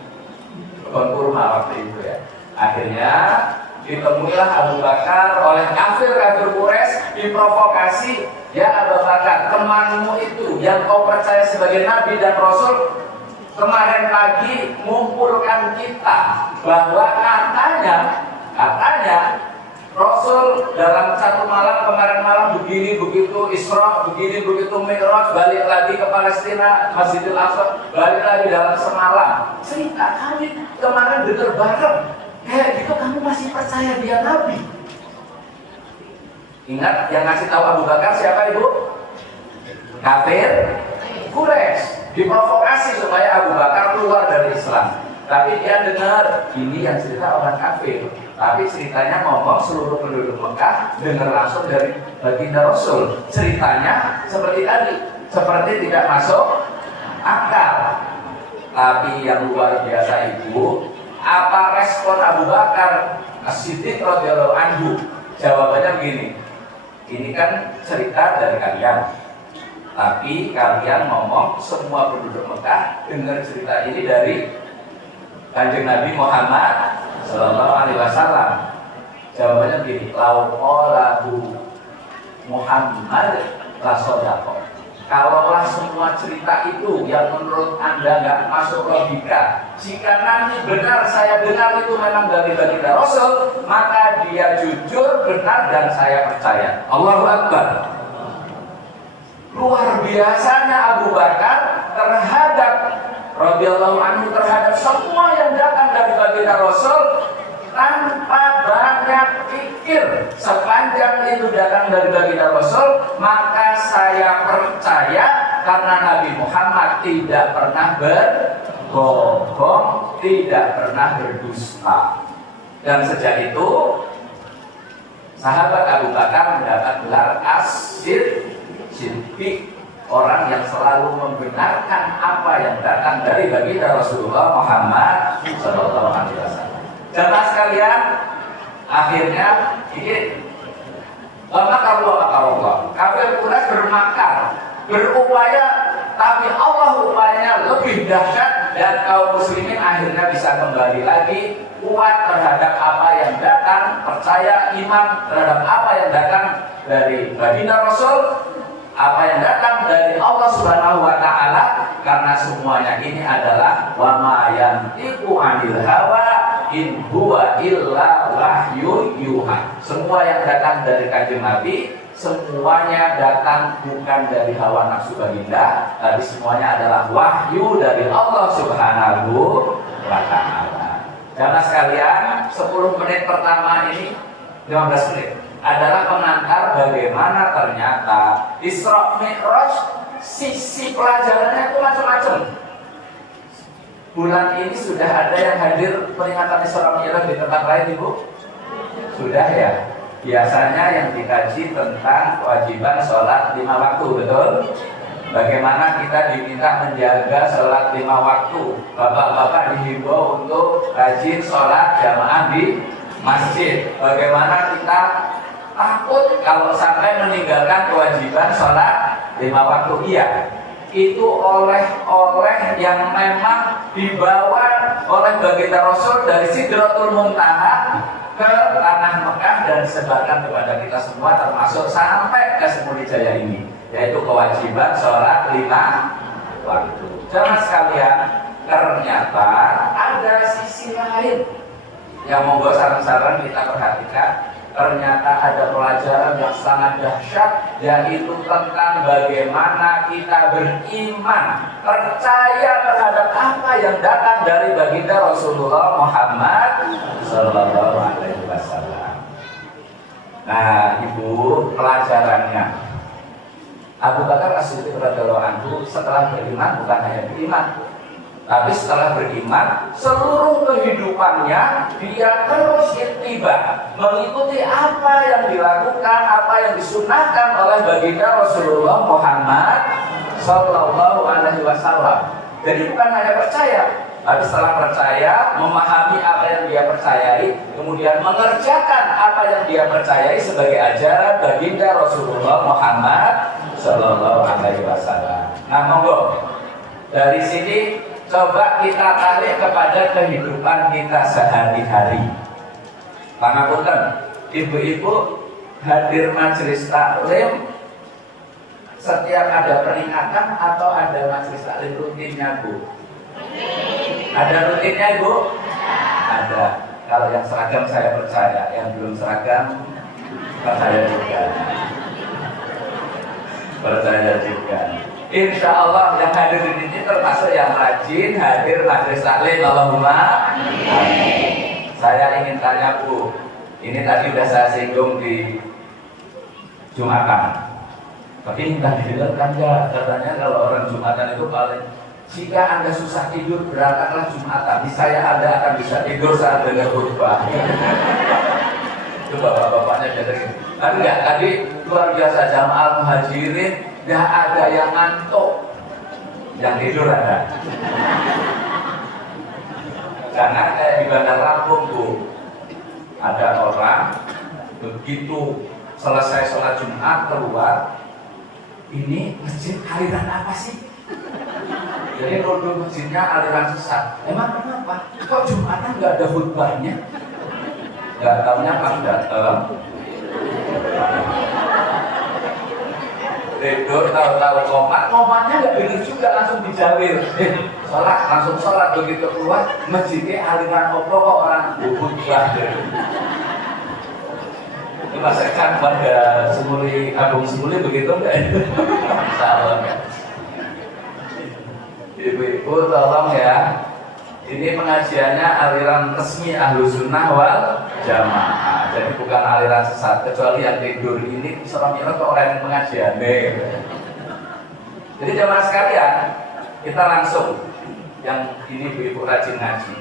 kebun kurma waktu itu ya. Akhirnya ditemuilah Abu Bakar oleh kafir Quraisy, diprovokasi, ya Abu Bakar, temanmu itu yang kau percaya sebagai Nabi dan Rasul kemarin pagi mengumpulkan kita bahwa katanya Rasul dalam satu malam kemarin malam begini begitu Isra, begini begitu Mi'raj, balik lagi ke Palestina, Masjidil Aqsa, balik lagi dalam semalam. Cerita kami kemarin dengar bareng. Kayak gitu kamu masih percaya dia Nabi? Ingat yang ngasih tahu Abu Bakar siapa ibu? Kafir Quraisy. Diprovokasi supaya Abu Bakar keluar dari Islam. Tapi dia dengar ini yang cerita orang kafir. Tapi ceritanya ngomong seluruh penduduk Mekah dengar langsung dari baginda Rasul. Ceritanya seperti tadi, seperti tidak masuk akal. Tapi yang luar biasa ibu, apa respon Abu Bakar As-Siddiq radhiyallahu anhu? Jawabannya begini, ini kan cerita dari kalian, tapi kalian ngomong semua penduduk Mekah dengar cerita ini dari Kanjeng Nabi Muhammad Sallallahu Alaihi Wasallam. Jawabannya begini, lauqalahu Muhammad la sodaqo. Kalaulah semua cerita itu yang menurut Anda nggak masuk logika, jika nanti benar saya dengar itu memang dari baginda Rasul, maka dia jujur, benar, dan saya percaya. Allahu Akbar. Luar biasanya Abu Bakar terhadap radhiyallahu anhu terhadap semua yang datang dari baginda Rasul tanpa banyak pikir. Sepanjang itu datang dari baginda Rasul, maka saya percaya karena Nabi Muhammad tidak pernah berbohong, tidak pernah berdusta. Dan sejak itu sahabat Abu Bakar mendapat gelar As-Siddiq, orang yang selalu membenarkan apa yang datang dari baginda Rasulullah Muhammad Sallallahu Alaihi Wasallam. Jamaah sekalian, akhirnya ini Allah kafir Quraisy bermakar, berupaya, tapi Allah upayanya lebih dahsyat dan kaum muslimin akhirnya bisa kembali lagi kuat terhadap apa yang datang, percaya iman terhadap apa yang datang dari baginda Rasul, apa yang datang dari Allah Subhanahu wa taala, karena semuanya ini adalah wa ma yantiqu 'anil hawa in huwa illa wahyun yuha. Semua yang datang dari Kanjeng Nabi, semuanya datang bukan dari hawa nafsu baginda, tapi semuanya adalah wahyu dari Allah Subhanahu wa taala. Jamaah sekalian, 10 menit pertama ini, 15 menit adalah pengantar bagaimana ternyata Isra Mi'raj sisi pelajarannya itu macam-macam. Bulan ini sudah ada yang hadir peringatan Isra Mi'raj di tempat lain, Ibu? Sudah ya? Biasanya yang dikaji tentang kewajiban sholat 5 waktu, betul? Bagaimana kita diminta menjaga sholat 5 waktu. Bapak-bapak dihimbau untuk rajin sholat jamaah di masjid. Bagaimana kita takut kalau sampai meninggalkan kewajiban sholat 5 waktu. Iya, itu oleh-oleh yang memang dibawa oleh baginda Rasul dari Sidratul Muntaha ke tanah Mekah dan disebarkan kepada kita semua, termasuk sampai ke Semulajaya ini, yaitu kewajiban sholat 5 waktu. Jamaah sekalian, ternyata ada sisi lain yang monggo saran-saran kita perhatikan. Ternyata ada pelajaran yang sangat dahsyat, yaitu tentang bagaimana kita beriman, percaya terhadap apa yang datang dari baginda Rasulullah Muhammad Sallallahu Alaihi Wasallam. Nah, ibu, pelajarannya Abu Bakar As-Siddiq radhiyallahu anhu setelah beriman bukan hanya beriman, tapi setelah beriman, seluruh kehidupannya dia terus ittiba, mengikuti apa yang dilakukan, apa yang disunahkan oleh baginda Rasulullah Muhammad Sallallahu Alaihi Wasallam. Jadi bukan hanya percaya, tapi setelah percaya, memahami apa yang dia percayai, kemudian mengerjakan apa yang dia percayai sebagai ajaran baginda Rasulullah Muhammad Sallallahu Alaihi Wasallam. Nah, monggo dari sini coba kita tarik kepada kehidupan kita sehari-hari. Pangapunten, ibu-ibu hadir majelis taklim setiap ada peringatan atau ada majelis taklim rutinnya, Bu? Ada rutinnya, Ibu? Ada. Kalau yang seragam saya percaya, yang belum seragam percaya juga. Percaya juga. Insya Allah yang hadir di sini termasuk yang rajin hadir majelis taklim. Allahumma amin. Saya ingin tanya, Bu, ini tadi sudah saya singgung di Jumatan, tapi entah didengarkan enggak, katanya kalau orang Jumatan itu paling, jika Anda susah tidur berangkatlah Jumatan, saya Anda akan bisa tidur saat dengar khutbah. Itu bapak-bapaknya dengerin. Tapi enggak, tadi luar biasa jamaah muhajirin. Gak ada yang ngantuk, yang tidur ada. Karena kayak di Bandar Lampung, Bu, ada orang begitu selesai sholat Jumat keluar, ini masjid aliran apa sih? Jadi rodo masjidnya aliran sesat. Emang kenapa? Kok Jumatan gak ada khutbahnya? Gak taunya pas datang tidur, tahu-tahu komatnya nggak bener juga, langsung dijawir. Sholat, langsung sholat, begitu keluar masjidnya aliran opo kok orang khutbah. Itu masakan pada Semuli, Agung Semuli begitu enggak? Salah kan? Ibu-ibu tolong ya, ini pengajiannya aliran resmi Ahlus Sunnah wal Jamaah. Jadi bukan aliran sesat, kecuali yang tidur ini serem-serem ke orang yang pengajian. Jadi jamaah sekalian, kita langsung yang ini ibu-ibu rajin ngaji.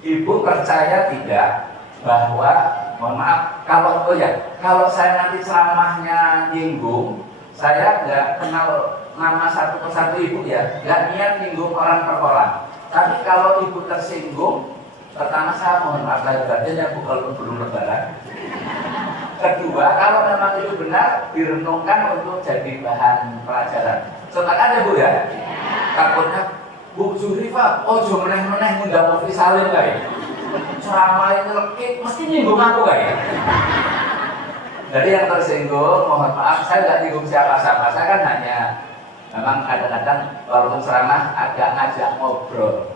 Ibu percaya tidak bahwa, mohon maaf, kalau saya nanti ceramahnya nyinggung, saya nggak kenal nama satu persatu ibu ya, nggak niat nyinggung orang per orang. Tapi kalau ibu tersinggung, pertama saya mohon maaf lahir batin ya Bu, kalau belum lebaran. Kedua, kalau memang itu benar, direnungkan untuk jadi bahan pelajaran. Sebenarnya Bu ya, takutnya Bu Zuhrifa, ojo meneh-meneh ngundang Mufti Salim kayak. Ceramah ini lekit, mesti nyinggung aku kayak. Jadi yang tersinggung, mohon maaf, saya nggak nyinggung siapa-siapa. Saya kan hanya memang kadang-kadang walaupun ceramah agak ngajak ngobrol.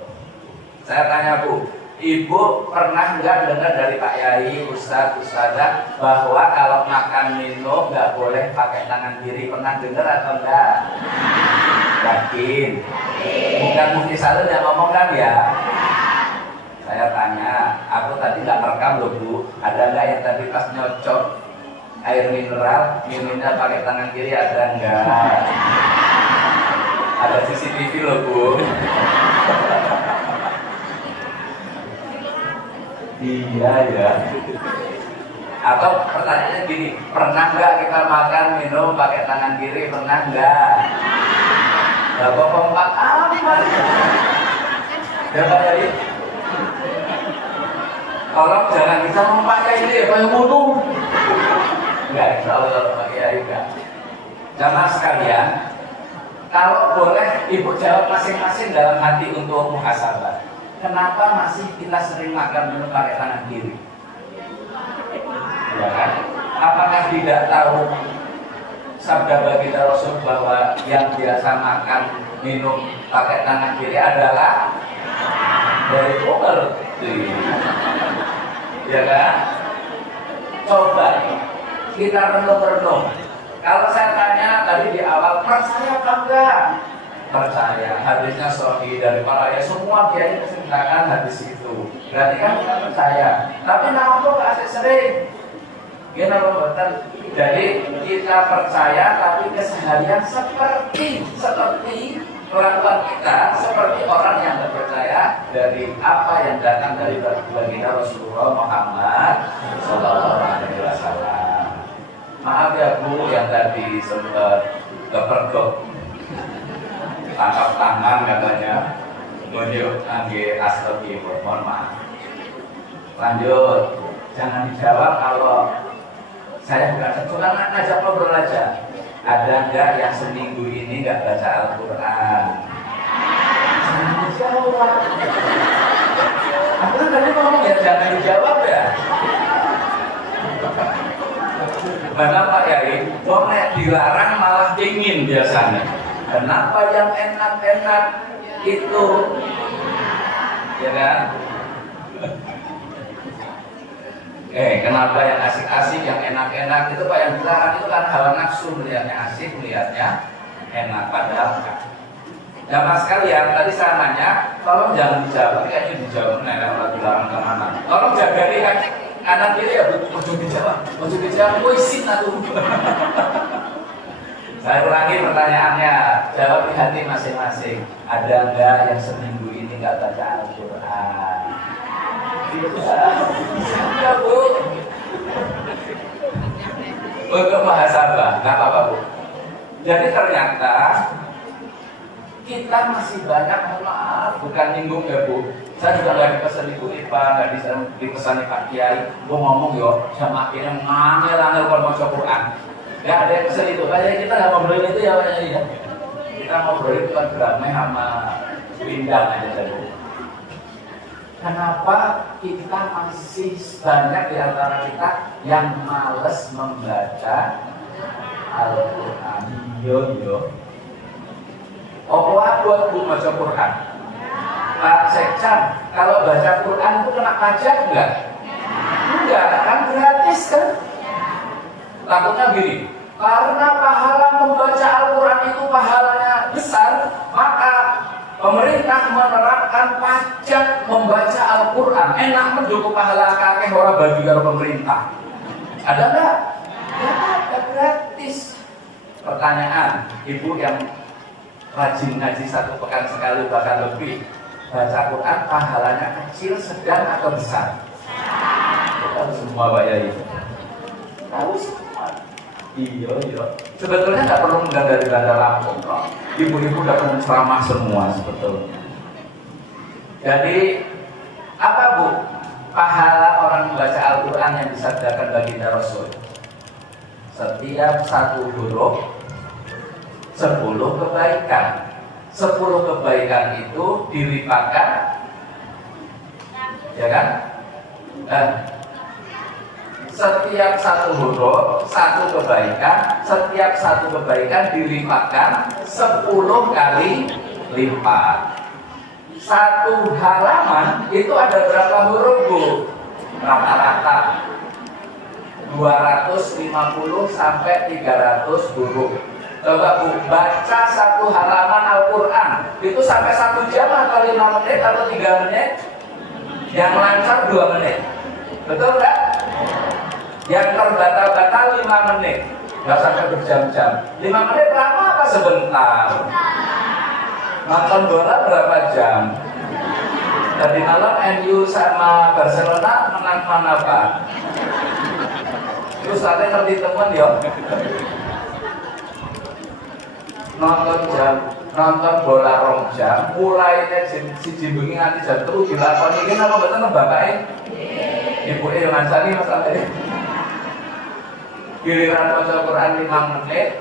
Saya tanya Bu, Ibu pernah nggak dengar dari Pak Yai, Ustadz, Ustadzah bahwa kalau makan minum nggak boleh pakai tangan kiri? Pernah dengar atau enggak? Yakin? Bukan Mufti Salim yang ngomong kan ya? Saya tanya, aku tadi nggak rekam loh Bu, ada nggak yang tadi pas nyocok air mineral minumnya pakai tangan kiri, ada nggak? Ada CCTV loh Bu. Iya ya. Atau pertanyaannya gini, pernah nggak kita makan minum pakai tangan kiri? Pernah nggak? Gak kompak amat. Ya Pak Yai, tolong jangan bisa memakai ini ya Pak Mutu. Enggak, insya Allah kalau Pak Yai enggak. Jamaah sekalian, kalau boleh Ibu jawab masing-masing dalam hati untuk muhasabah. Kenapa masih kita sering makan minum pakai tangan kiri? Ya kan? Apakah tidak tahu sabda baginda Rasul bahwa yang biasa makan minum pakai tangan kiri adalah dari Umar? Ya kan? Coba kita renung-renung. Kalau saya tanya tadi di awal, percaya apa enggak? Percaya. Hadisnya sahih dari para ya semua kiai menceritakan hadis itu. Berarti kan kita percaya. Tapi nama kok asik sering. Gimana betul? Jadi kita percaya, tapi keseharian seperti perlakuan kita seperti orang yang tidak percaya dari apa yang datang dari baginda Rasulullah Muhammad Sallallahu Alaihi Wasallam. Maaf ya Bu yang tadi sempat kepergok tangkap tangan katanya menyuruh angge astagfirullah, mohon maaf. Lanjut, jangan dijawab kalau saya bukan cuma ngajak ngobrol aja. Ada enggak yang seminggu ini enggak baca Al-Quran? Jangan dijawab. Aku kan tadi ngomong ya jangan dijawab ya. Mana Pak Yai? Wong nek dilarang malah ingin biasanya. Kenapa yang enak-enak itu? Ya kan? Kenapa yang asik-asik, yang enak-enak itu Pak yang dilarang itu kan hawa nafsu, melihatnya asik, melihatnya enak, padahal enggak. Jamaah sekalian, tadi saya nanya, tolong jangan dijawab, kayaknya dijawab, kalau dilarang kemana? Tolong jaga lihat kanan kiri ya, ojo dijawab, isin aku. Saya ulangi pertanyaannya, jawab di hati masing-masing. Ada enggak yang seminggu ini enggak baca Al-Quran? Ya Bu. Untuk muhasabah, nggak apa-apa Bu. Jadi ternyata kita masih banyak, maaf, bukan nyinggung ya Bu. Saya juga nggak dipesan Ibu Ipa, nggak dipesan Pak Kiai. Gue ngomong yo, sama akhirnya ngangel kalau mau Quran. Nggak ada yang pesan itu. Kayak kita nggak ngobrolin itu ya Pak ya. Kita ngobrolin bukan beramai sama Windang aja tadi. Kenapa kita masih banyak di antara kita yang males membaca Al-Quran? Yo. Apa buat Bu baca Quran? Pak Sekcan, kalau baca Quran itu kena pajak enggak? Enggak, kan gratis kan? Takutnya gini, karena pahala membaca Al-Quran itu pahalanya besar, maka pemerintah menerapkan pajak membaca Al-Quran. Enak mendukung pahala kakek orang bagi kalau pemerintah. Ada enggak? Ya ada, gratis. Pertanyaan, Ibu yang rajin ngaji 1 pekan sekali bahkan lebih, baca Quran pahalanya kecil, sedang atau besar? Tahu semua Pak Yai. Tahu semua. Iya. Sebetulnya nggak perlu dari Bandar Lampung kok. Ibu-ibu udah perlu ceramah semua sebetulnya. Jadi apa Bu pahala orang membaca Al-Quran yang disabdakan baginda Rasul? Setiap 1 huruf 10 kebaikan. 10 kebaikan itu dilipatkan, ya kan? Setiap 1 huruf 1 kebaikan, setiap 1 kebaikan dilipatkan 10 kali lipat. 1 halaman itu ada berapa huruf Bu? Rata-rata 250 sampai 300 huruf. Coba Bu, baca 1 halaman Al-Quran itu sampai 1 jam atau 5 menit atau 3 menit? Yang lancar 2 menit. Betul nggak? Yang terbata-bata 5 menit. Nggak sampai berjam-jam. 5 menit lama apa sebentar? Nonton bola berapa jam? Tadi malam MU sama Barcelona menang mana Pak? Terus ada ngerti teman ya? Nonton bola 2 jam, mulai siji bengi nganti jam 3 dilakoni iki napa mboten bapake? Ibu yang ngancani masalahnya. Giliran baca Quran 5 menit,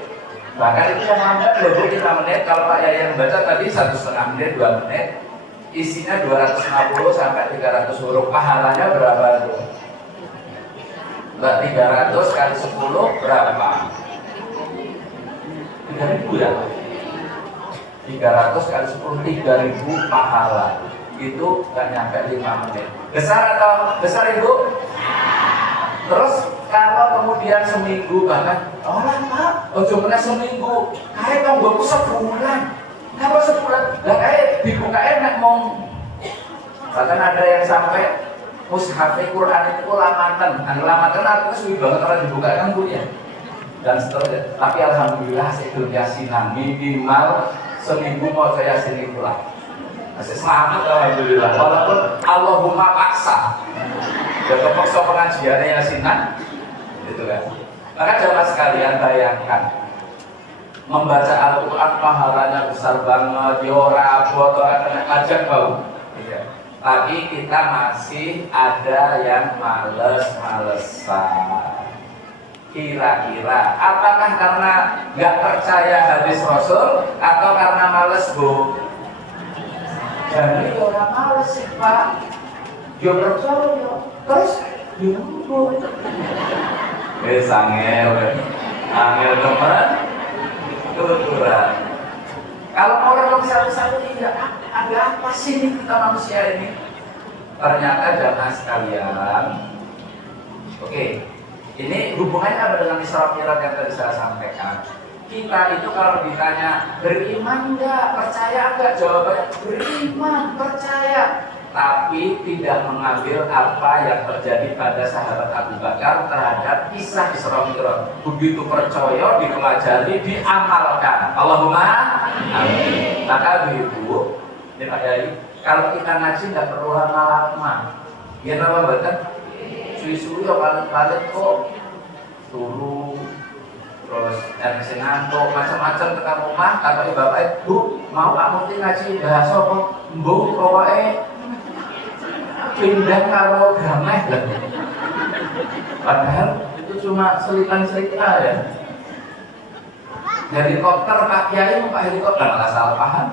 bahkan itu yang lambat loh 5 menit. Kalau Pak Yaya yang baca tadi 1,5 menit, 2 menit, isinya 250 sampai 300 huruf. Pahalanya berapa tuh? Mbak 300 kali 10 berapa? 3.000 ya? 300 kali 10 3.000 pahala. Itu gak nyampe 5 menit. Besar atau besar Ibu? Terus kalau kemudian seminggu bahkan Pak, cuma seminggu, kayak kamu sebulan. Kenapa sebulan? Lah kayak dibukain nek mong. Bahkan ada yang sampai mushaf Quran itu lamatan. Lamatan artinya suwi banget orang dibukakan Bu ya. Dan seterusnya. Tapi alhamdulillah Sayyidul Yasinan minimal seminggu mau saya Yasin itulah. Masih selamat alhamdulillah. Walaupun Allahumma paksa. Ya kepaksa pengajiannya Yasinan. Gitu kan. Maka jamaah sekalian bayangkan membaca Al-Quran pahalanya besar banget, yora, foto, aja bau. Iya. Tapi kita masih ada yang males-malesan. Kira-kira apakah karena nggak percaya hadis Rasul atau karena males Bu? Jadi orang males sih Pak. Yo percaya, terus yo Bu. Angel teman, tuturan. Kalau orang satu-satu tidak ada apa sih ini kita manusia ini? Ternyata jamaah sekalian, oke, ini hubungannya apa dengan Isra Mi'raj yang tadi saya sampaikan? Kita itu kalau ditanya beriman enggak, percaya enggak, jawabannya beriman, percaya. Tapi tidak mengambil apa yang terjadi pada sahabat Abu Bakar terhadap kisah Isra Mi'raj. Begitu percaya, dipelajari, diamalkan. Allahumma amin. Maka Ibu, ini Pak Yai, kalau kita ngaji nggak perlu lama-lama. Ya nama bahkan suwi-suwi ya balik-balik kok turu, terus sing ngantuk macam-macam tekan rumah. Kata bapak, Bu, mau Pak Mufti ngaji bahasa apa? Mbok pokoke pindah karo grameh. Padahal itu cuma selipan-selipan ya. Helikopter Pak Kiai mau Pak helikopter malah salah paham.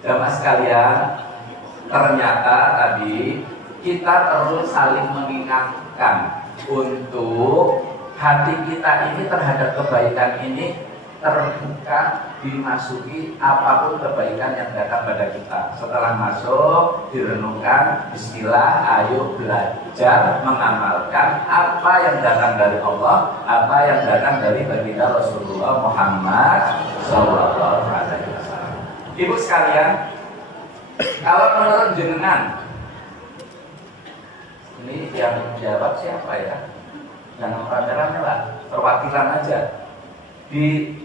Jamaah sekalian, ternyata tadi kita perlu saling mengingatkan untuk hati kita ini terhadap kebaikan ini terbuka, dimasuki apapun kebaikan yang datang pada kita. Setelah masuk, direnungkan, bismillah, ayo belajar mengamalkan apa yang datang dari Allah, apa yang datang dari baginda Rasulullah Muhammad SAW. Ibu sekalian, kalau menurut jenengan, ini yang jawab siapa ya? Jangan rame-rame lah, perwakilan aja. Di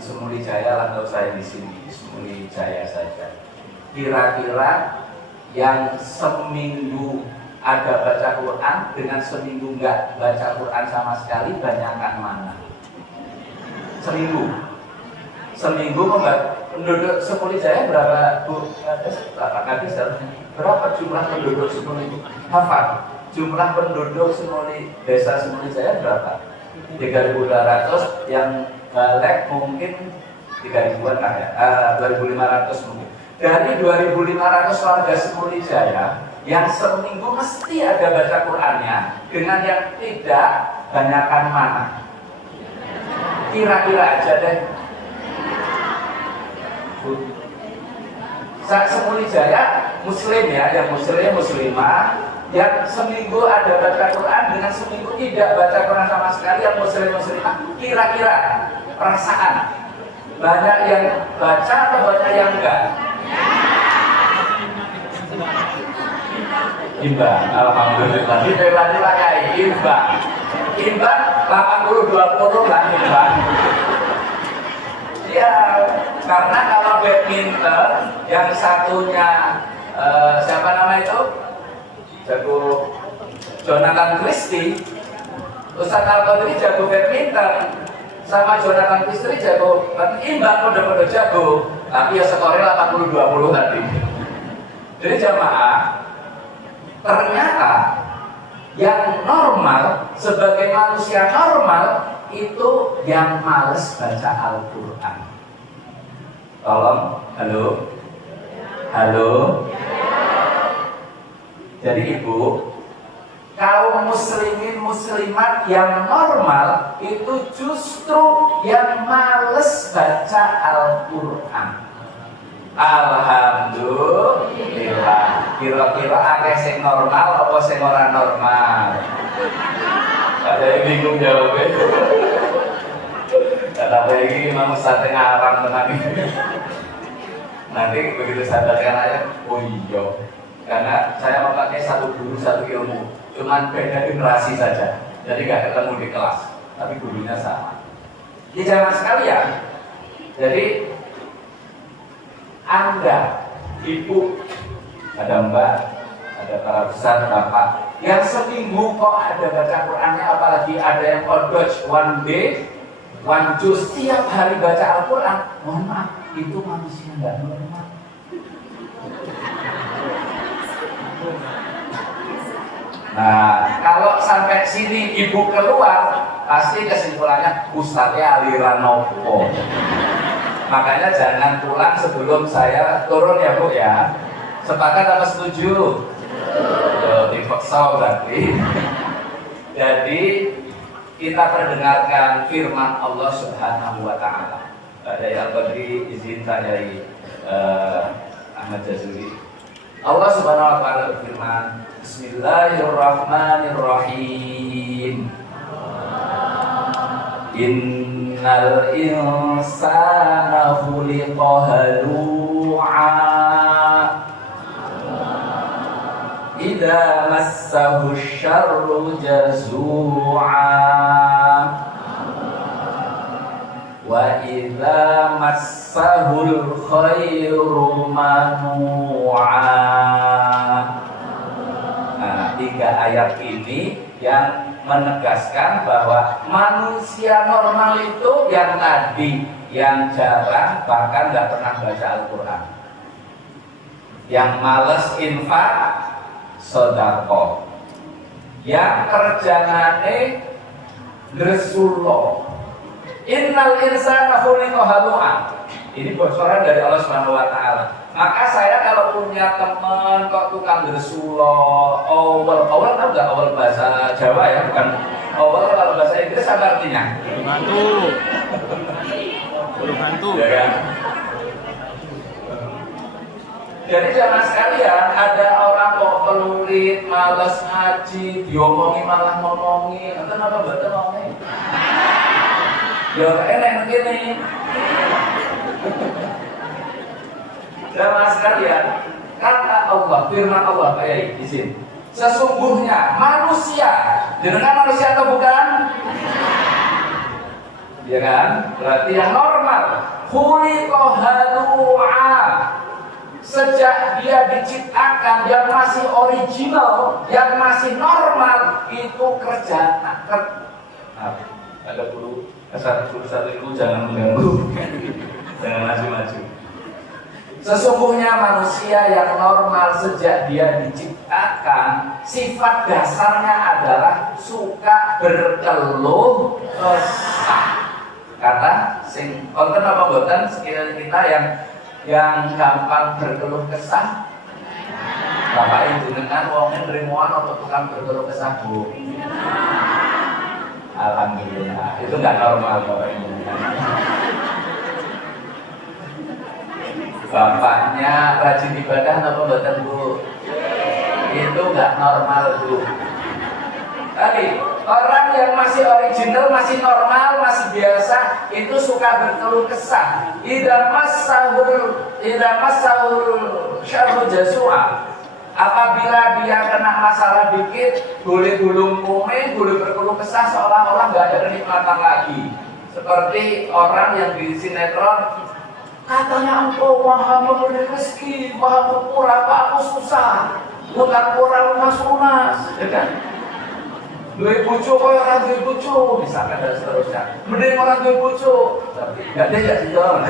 Semuli Jaya lah, nggak usah di sini, di Semuli Jaya saja. Kira-kira yang seminggu ada baca Quran dengan seminggu nggak baca Quran sama sekali, banyakkan mana? Seminggu penduduk Semuli Jaya berapa Bu? Berapa jumlah penduduk Semuli? Hafal? Jumlah penduduk desa Semuli Jaya berapa? 3.200, yang balik mungkin 3.000-an lah ya, 2.500 mungkin. Dari 2.500 warga Semuli Jaya yang seminggu mesti ada baca Qurannya dengan yang tidak, banyakkan mana? Kira-kira aja deh. Semuli Jaya Muslim ya, yang Muslim Muslimah, yang seminggu ada baca Quran dengan seminggu tidak baca Quran sama sekali, yang Muslim Muslimah. Kira-kira perasaan banyak yang baca atau banyak yang enggak? Imbang, alhamdulillah. Dibebani lah ya, imbang. Imbang 80-20 lah imbang. Ya, karena kalau badminton yang satunya siapa nama itu? Jago Jonathan Christie. Ustaz Al-Qadri jago badminton, sama Jonathan Christie jago imbang, pada jago. Tapi ya skornya 80-20 tadi. Jadi jamaah, ternyata yang normal sebagai manusia normal itu yang males baca Al-Quran. Tolong, halo. Jadi ibu, kaum muslimin muslimat yang normal itu justru yang males baca Al-Quran. Alhamdulillah. Kira-kira akeh sing normal apa sing ora normal? Ada yang bingung jawabnya. Kata ini memang sate ngarang tenang ini. Nanti begitu saya bacakan ayat, oh iya, karena saya memakai satu guru satu ilmu, cuman beda generasi saja, jadi nggak ketemu di kelas, tapi gurunya sama. Di zaman sekalian, jadi Anda, ibu, ada mbak, ada para besar, bapak, yang seminggu kok ada baca Qurannya, apalagi ada yang kodoj one day, one juz, tiap hari baca Al-Quran, mohon maaf, itu manusia nggak normal. Nah, kalau sampai sini ibu keluar, pasti kesimpulannya Ustadznya aliran nopo. Makanya jangan pulang sebelum saya turun ya Bu ya. Sepakat apa setuju? Dipaksa berarti. Jadi kita perdengarkan firman Allah Subhanahu wa taala. Dari Al-Qadri izin dari Ahmad Jazuli. Allah Subhanahu wa taala berfirman, Bismillahirrahmanirrahim. Innal insana khuliqa halu'a idza massahu syarru jazu'a wa idza massahul khairu manu'a. Nah, 3 ayat ini yang menegaskan bahwa manusia normal itu yang tadi, yang jarang bahkan nggak pernah baca Al-Quran, yang males infak sedekah, yang kerjane Rasulullah. Innal insana khuliqa halu'a. Ini bocoran dari Allah Subhanahu wa taala. Maka saya kalau punya teman kok tukang Rasulullah, awal tahu enggak awal bahasa Jawa ya, bukan awal kalau bahasa Inggris apa artinya? Bantu. Ya kan? Jadi jangan sekalian ada orang kok pelurit, malas ngaji, diomongi malah ngomongi, enten apa betul ngomongin? Ya enak begini. Jamaah sekalian, kata Allah, firman Allah kayak izin. Sesungguhnya manusia, dengan manusia atau bukan? Ya kan? Berarti yang normal. Khuliqa halu'a. Sejak dia diciptakan, yang masih original, yang masih normal, itu kerja. Ada guru satu itu jangan mengganggu. Jangan maju-maju. Sesungguhnya manusia yang normal sejak dia diciptakan, sifat dasarnya adalah suka berkeluh kesah. Kata sing konten apa boten sekiranya kita yang gampang berkeluh kesah. Bapak ibu dengan wongnya nerimuan atau tukang berkeluh kesah Bu? Alhamdulillah, itu nggak normal Bapak ibu. Bapaknya rajin ibadah apa mboten Bu? Itu nggak normal Bu. Tadi orang yang masih original, masih normal, masih biasa, itu suka berkeluh kesah. Idza massahul syarru jazua. Apabila dia kena masalah dikit, boleh gulung kuming, boleh berkeluh kesah seolah-olah nggak ada kenikmatan lagi. Seperti orang yang di sinetron, katanya engkau maha memberi rezeki, maha murah, aku susah, utang kurang lunas, ya kan? Duit bucu, kau orang duit bucu, misalkan dan seterusnya. Mending orang duit bucu, tapi nggak dia nggak sih dong.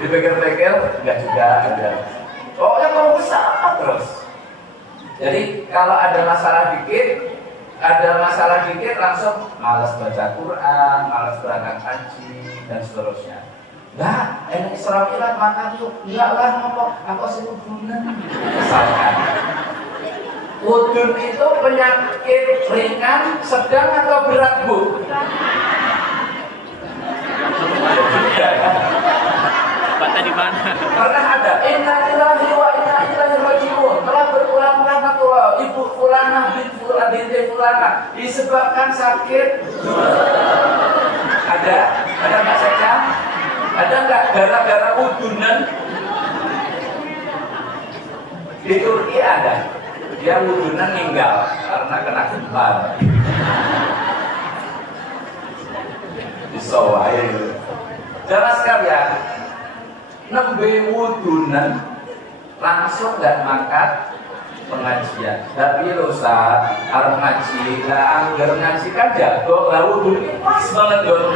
Dipikir-pikir nggak juga ada. Pokoknya mau besar terus. Jadi kalau ada masalah dikit langsung malas baca Quran, malas berangkat haji dan seterusnya. Nah, enak Israfilat makan yuk. Enggak lah, ngomong aku sih udunan. Misalkan udun itu penyakit ringan, sedang atau berat, Bu? Tempatnya di mana? Pernah ada inna lillahi wa inna ilaihi raji'un. Telah berulang rahmatullah ibu fulana binti fulana disebabkan sakit. Ada nggak saja? Ada nggak gara-gara udunan? Di Turki ada. Dia udunan meninggal karena kena gempar. Disawai. Jelas sekalian, nembe wudunan langsung nggak mangkat pengajian. Tapi lo saat harus ngaji, lah anggar ngaji kan jago, lah wudun ini pas banget dong.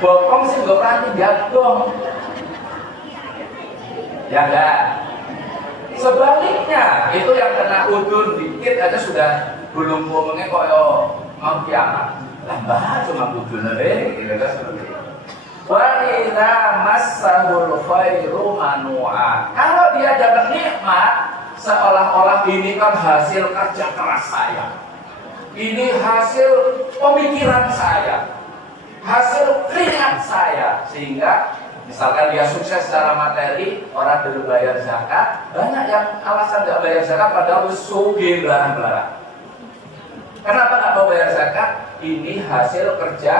Bokong sih nggak pernah jago. Ya enggak. Sebaliknya, itu yang kena udun dikit aja sudah belum ngomongnya koyo mau kiamat. Tambah cuma udun aja, kira-kira seperti itu. Wa idza massahul khairu manua. Kalau dia dapat nikmat, seolah-olah ini kan hasil kerja keras saya. Ini hasil pemikiran saya. Hasil keringat saya, sehingga misalkan dia sukses secara materi, orang belum bayar zakat, banyak yang alasan nggak bayar zakat padahal sugih belarang-belarang. Kenapa nggak mau bayar zakat? Ini hasil kerja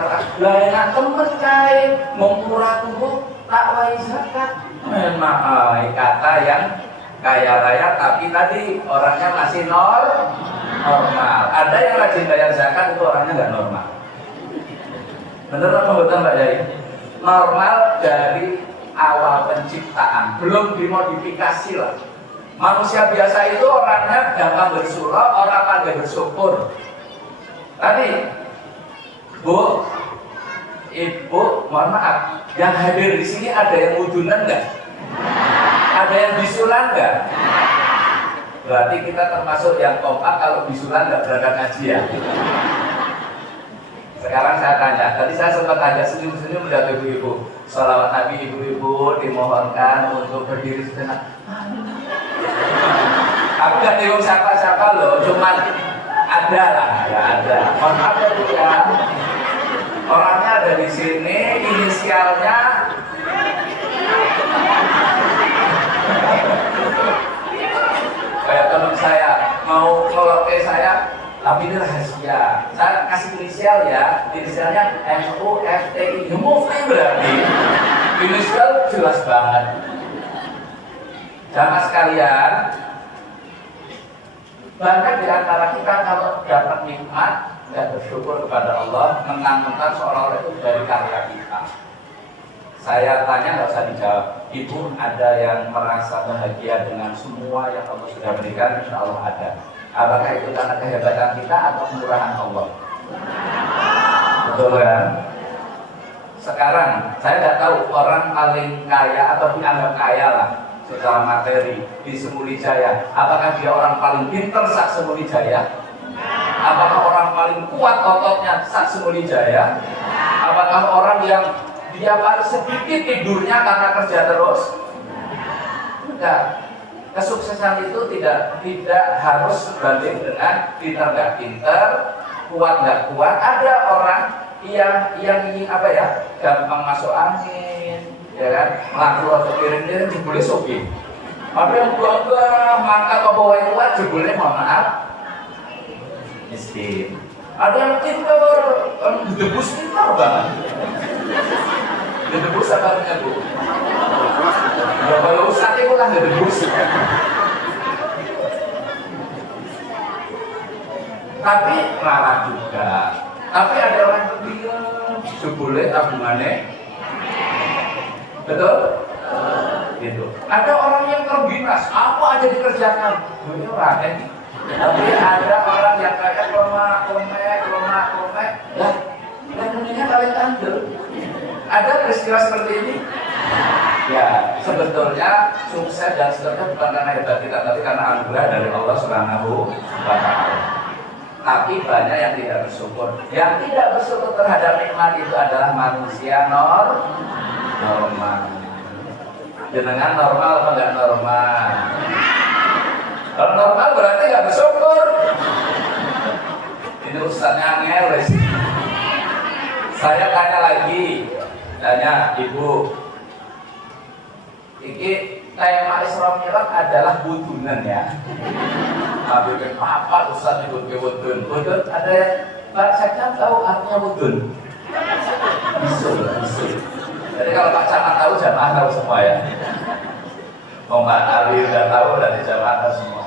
keras. Layanan temen kain mengurah tubuh tak bayar zakat. Memang kata yang kaya raya tapi tadi orangnya masih normal. Ada yang rajin bayar zakat itu orangnya nggak normal. Bener apa betul Mbak Yai? Normal dari awal penciptaan, belum dimodifikasi lah. Manusia biasa itu orangnya gampang bersurah, orang pandai bersyukur. Tadi, Bu, Ibu, mohon maaf, yang hadir di sini ada yang wudunan nggak? Ada yang bisulan nggak? Berarti kita termasuk yang kompak kalau bisulan nggak berangkat ngaji ya. Sekarang saya tanya, tadi saya sempat tanya senyum-senyum udah ibu-ibu. Sholawat Nabi ibu-ibu dimohonkan untuk berdiri sejenak. Aku gak tiung siapa-siapa loh, cuman ada lah, ya ada. Mohon maaf ya Bu ya. Orangnya ada di sini, inisialnya kayak teman saya mau ngeloke saya. Tapi ini rahasia. Saya kasih inisial ya. Inisialnya MUFTI. Mufti berarti. Inisial jelas banget. Jamaah sekalian, banyak di antara kita kalau dapat nikmat nggak bersyukur kepada Allah, mentang-mentang seolah-olah itu dari karya kita. Saya tanya nggak usah dijawab. Ibu ada yang merasa bahagia dengan semua yang Allah sudah berikan? Insya Allah ada. Apakah itu karena kehebatan kita atau kemurahan Allah? Betul kan? Sekarang, saya nggak tahu orang paling kaya atau dianggap kaya lah secara materi di Semulijaya. Apakah dia orang paling pinter sak Semulijaya? Apakah orang paling kuat ototnya sak Semulijaya? Apakah orang yang dia paling sedikit tidurnya karena kerja terus? Enggak. Kesuksesan itu tidak harus sebanding dengan pintar nggak pintar, kuat nggak kuat. Ada orang yang apa ya, gampang masuk angin, ya kan, laku atau piring-piring jebule sogi. Ada yang gagah, mangkat apa wae kuat jebule mohon maaf miskin. Ada yang pintar, debus pintar banget. Debus apa artinya Bu? Ya kalau usah itu lah debus. Tapi marah juga. Tapi ada orang yang bingung, jebule tabungannya, betul? Gitu. Ada orang yang terbinas, apa aja dikerjakan, ini orang. Tapi ada orang yang kayak lemak, lah, dunia kalian tandel. Ada peristiwa seperti ini? Ya, sebetulnya sukses dan seterusnya bukan karena hebat kita, tapi karena anugerah dari Allah Subhanahu wa Ta'ala. tapi banyak yang tidak bersyukur. Yang tidak bersyukur terhadap nikmat itu adalah manusia normal. Jenengan normal apa enggak normal? Kalau normal berarti nggak bersyukur. Ini ustaznya ngeles. Saya tanya ibu, ini tema Isra Mi'raj adalah budunan ya. Habis apa ustaz ikut ke budun? Budun ada yang Pak Camat tahu artinya budun? Bisul. Jadi kalau Pak Camat tahu, jamaah tahu semua ya. Mbak Ali udah tahu, dari jamaah tahu semua.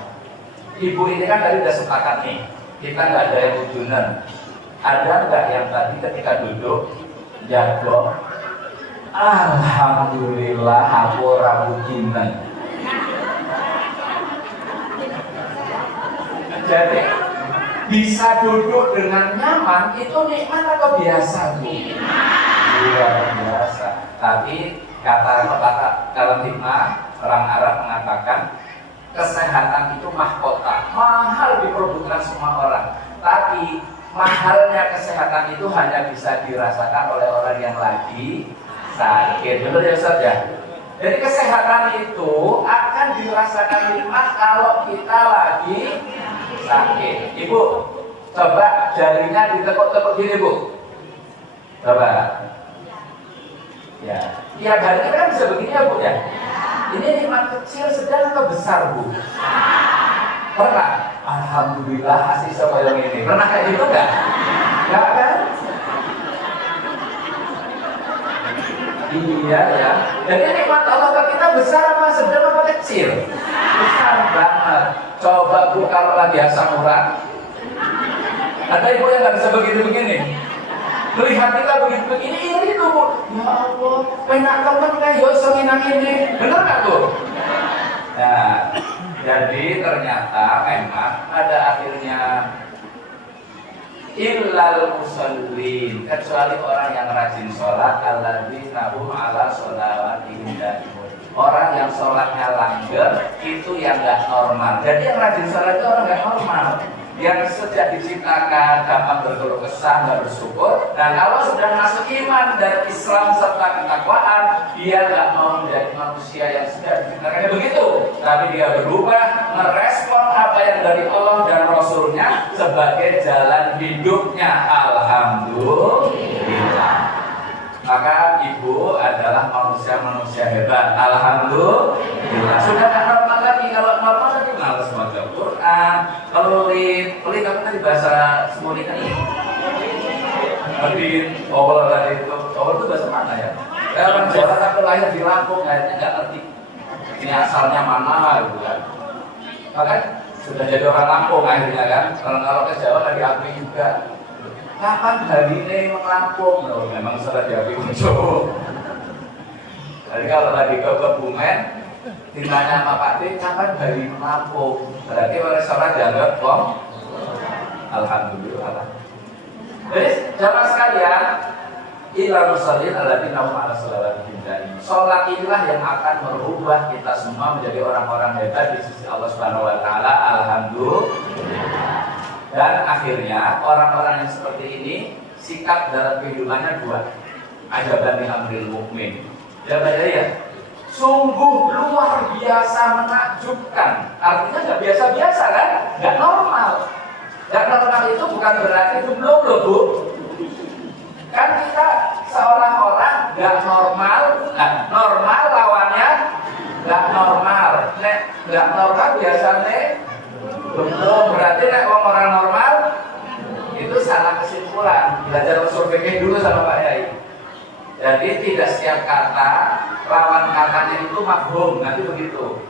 Ibu ini kan tadi udah sepakat nih, kita nggak ada yang budunan. Ada nggak yang tadi ketika duduk jago? Alhamdulillah aku ora budunan. Jadi bisa duduk dengan nyaman itu nikmat atau biasa Bu? Luar biasa. Tapi kata dalam hikmah orang Arab mengatakan kesehatan itu mahkota, mahal diperebutkan semua orang. Tapi mahalnya kesehatan itu hanya bisa dirasakan oleh orang yang lagi sakit. Betul ya Ustaz ya? Jadi kesehatan itu akan dirasakan nikmat kalau kita lagi sakit. Ibu, coba jarinya ditekuk-tekuk gini Bu. Coba. Ya, tiap hari kita kan bisa begini ya Bu ya. Ini nikmat kecil, sedang atau besar Bu? Pernah? Alhamdulillah hasil saya ini. Pernah kayak gitu enggak? Enggak kan? Iya ya. Jadi nikmat Allah ke kita besar apa sedang apa kecil? Besar banget. Coba Bu kalau lagi asam urat. Ada ibu yang nggak bisa begini-begini. Melihat kita begini-begini iri tuh Bu. Ya Allah, penak temen kayak yo senginang ini. Bener nggak tuh? Nah, jadi ternyata memang pada akhirnya illal musallin, kecuali orang yang rajin sholat, alladzina hum ala sholawatihim daimun. Orang yang sholatnya langgeng itu yang nggak normal. Jadi yang rajin sholat itu orang nggak normal. Yang sejak diciptakan gampang berkeluh kesah, nggak bersyukur. Dan kalau sudah masuk iman dan Islam serta ketakwaan, dia nggak mau menjadi manusia yang sudah diciptakannya begitu. Tapi dia berubah, merespon apa yang dari Allah dan Rasulnya sebagai jalan hidupnya. Alhamdulillah. Maka ibu adalah manusia-manusia hebat. Alhamdulillah. Sudah tidak normal lagi. Kalau normal lagi malas baca Quran, pelit apa tadi bahasa Semuri kan? Pelit. Awal tadi itu. Awal itu bahasa mana ya? Orang Jawa aku lahir di Lampung, kayaknya nggak ngerti ini asalnya mana gitu kan. Maka sudah jadi orang Lampung akhirnya kan. Kalau ke Jawa tadi aku juga. Kapan hari ini Lampung? Oh, memang sudah diakui Jawa. Jadi kalau tadi ke Kebumen, ditanya sama Pak D, kapan hari Lampung? Berarti oleh sholat dianggap kok. Alhamdulillah. Jadi jamaah sekalian, ilal musallin alladzina hum ala sholawatihim daimun. Sholat inilah yang akan merubah kita semua menjadi orang-orang hebat di sisi Allah Subhanahu wa taala. Alhamdulillah. Dan akhirnya orang-orang yang seperti ini sikap dalam kehidupannya dua. Ajaban li amril mukmin. Jawabannya ya, sungguh luar biasa menakjubkan. Artinya nggak biasa-biasa kan? Nggak normal. Nggak normal itu bukan berarti itu belum loh Bu. Kan kita seolah-olah nggak normal. Nah, normal lawannya nggak normal. Nek nggak normal biasanya belum, berarti nek orang normal itu salah kesimpulan. Belajar usul fikih dulu sama Pak Yai. Jadi tidak setiap kata lawan katanya itu mafhum, nanti begitu.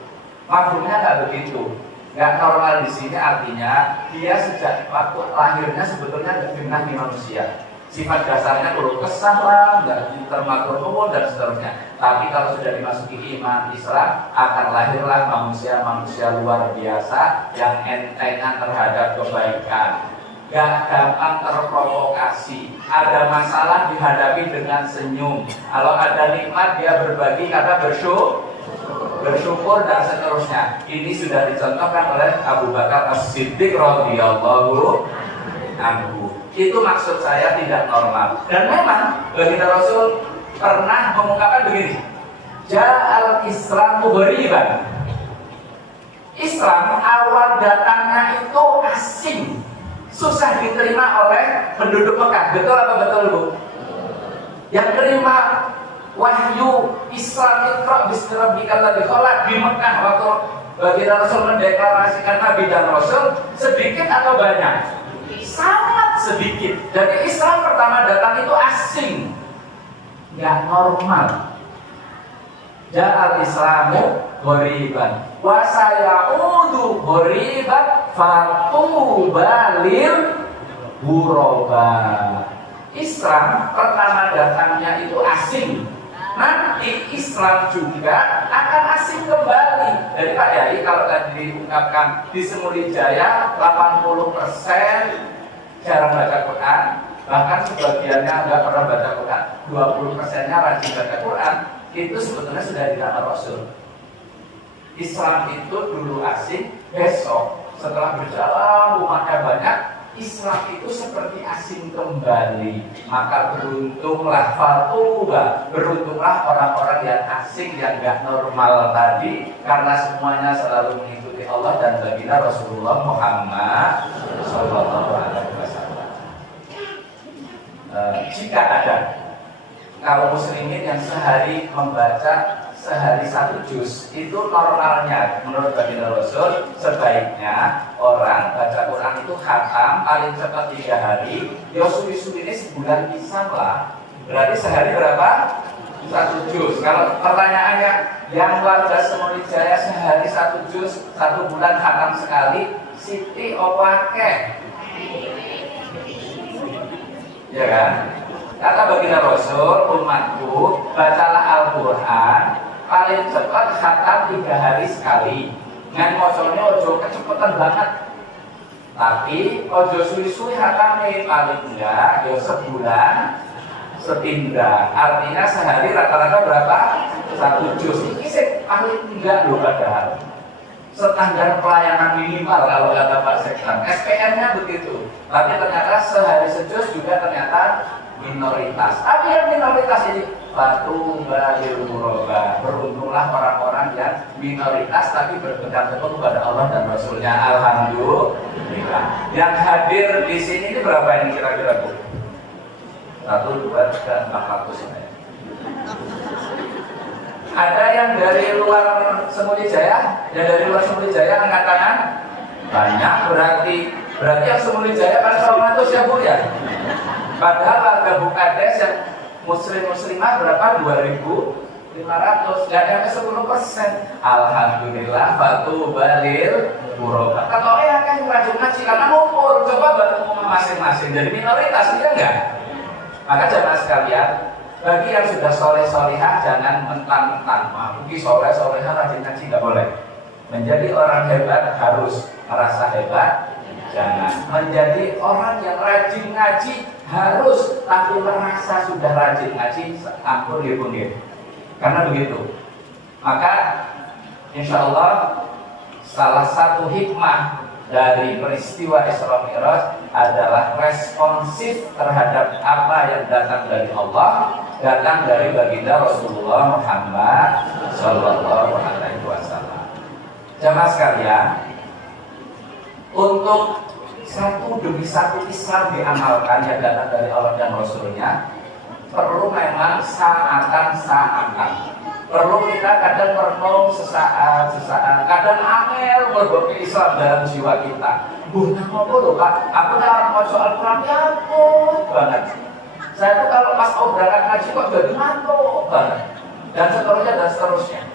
Mafhumnya nggak begitu. Nggak normal di sini artinya dia sejak waktu lahirnya sebetulnya nggak benar di manusia. Sifat dasarnya keluh kesah lah, nggak termatur umur dan seterusnya. Tapi kalau sudah dimasuki iman Islam, akan lahirlah manusia-manusia luar biasa yang entengan terhadap kebaikan, gak gampang terprovokasi. Ada masalah dihadapi dengan senyum. Kalau ada nikmat dia berbagi karena bersyukur dan seterusnya. Ini sudah dicontohkan oleh Abu Bakar As-Siddiq radhiyallahu anhu. Itu maksud saya tidak normal. Dan memang baginda Rasul pernah mengungkapkan begini, Ja'al Islamu ghariban. Islam awal datangnya itu asing, susah diterima oleh penduduk Mekah. Betul apa betul, Bu? Yang terima wahyu Islam Iqra bismi rabbikal ladzi khalaq di Mekah waktu baginda Rasul mendeklarasikan Nabi dan Rasul, sedikit atau banyak? Sangat sedikit. Jadi Islam pertama datang itu asing, nggak normal. Ja'al Islamu ghariban wa sayaudu ghariban fatuba lil ghuraba. Islam pertama datangnya itu asing, nanti Islam juga akan asing kembali. Dari Pak Yai kalau tadi diungkapkan di Semuli Jaya 80% jarang baca Quran, bahkan sebagiannya nggak pernah baca Quran, 20%-nya rajin baca Quran, itu sebetulnya sudah di tangan Rasul. Islam itu dulu asing, besok setelah berjalan umatnya banyak, Islam itu seperti asing kembali. Maka beruntunglah fatuba, beruntunglah orang-orang yang asing, yang gak normal tadi, karena semuanya selalu mengikuti Allah dan baginda Rasulullah Muhammad Sallallahu Alaihi Wasallam. Jika ada kaum muslimin yang sehari membaca sehari 1 juz, itu normalnya menurut baginda Rasul sebaiknya orang baca Quran itu khatam paling cepat 3 hari. Ya suwi-suwi ini sebulan bisa lah. Berarti sehari berapa? 1 juz. Kalau pertanyaannya yang warga Semuli Jaya sehari 1 juz 1 bulan khatam sekali, Siti opake? Ya kan? Kata baginda Rasul, umatku bacalah Al-Quran paling cepat khatam 3 hari sekali. Ngan mocone ojo kecepatan banget, tapi ojo suwi-suwi khatame, paling enggak ya sebulan setindak. Artinya sehari rata-rata berapa? 1 juz. Ini sih paling enggak loh, padahal standar pelayanan minimal kalau kata Pak Seksan. SPM-nya begitu, tapi ternyata sehari sejuz juga ternyata minoritas. Tapi yang minoritas ini fatuba lil ghuraba, beruntunglah orang-orang yang minoritas tapi berpegang teguh kepada Allah dan Rasulnya. Alhamdulillah. Yang hadir di sini ini berapa ini kira-kira, Bu? 1, 2, 3, 400 ini. Ada yang dari luar Semuli Jaya? Yang dari luar Semuli Jaya angkat tangan? Banyak. Berarti yang Semuli Jaya pada 100 ya, Bu ya? Padahal warga Bukades yang muslim-muslimah berapa? 2.500, dan yang ke 10%. Alhamdulillah, fatuba lil ghuraba. Ketoke akeh rajin ngaji karena ngumpul, coba bantu masing-masing. Jadi minoritas, iya enggak? Maka jamaah sekalian, bagi yang sudah soleh-solehah jangan mentang-mentang mungkin soleh-solehah rajin ngaji, nggak boleh. Menjadi orang hebat harus merasa hebat. Jangan menjadi orang yang rajin ngaji harus, tapi merasa sudah rajin ngaji, ampun ya pun ya. Karena begitu. Maka insya Allah salah satu hikmah dari peristiwa Isra Mi'raj adalah responsif terhadap apa yang datang dari Allah, datang dari baginda Rasulullah Muhammad Sallallahu Alaihi Wasallam. Jamaah sekalian, untuk satu demi satu Islam diamalkan yang datang dari Allah dan Rasulnya, perlu memang saatan. Perlu kita kadang merenung sesaat, kadang angel mergoki Islam dalam jiwa kita. Bukan apa loh Pak, aku dalam mau soal Quran takut banget. Saya tuh kalau pas mau berangkat ngaji kok jadi ngantuk banget. Dan seterusnya.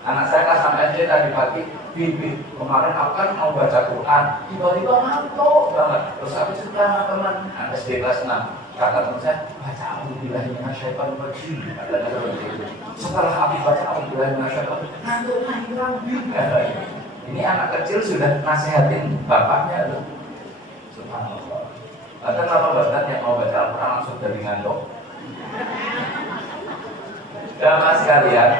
Anak saya kelas sampai SD tadi pagi, Bibi, kemarin aku kan mau baca Quran, tiba-tiba ngantuk banget. Terus aku cerita sama teman, SD kelas 6. Kata teman saya, baca A'udzubillahi minasyaitonir rajim. Katanya seperti itu. Setelah aku baca A'udzubillahi minasyaitonir rajim, ngantuknya hilang. Ini anak kecil sudah nasihatin bapaknya loh. Subhanallah. Ada berapa badan yang mau baca Al-Quran langsung dari ngantuk? Jamaah sekalian,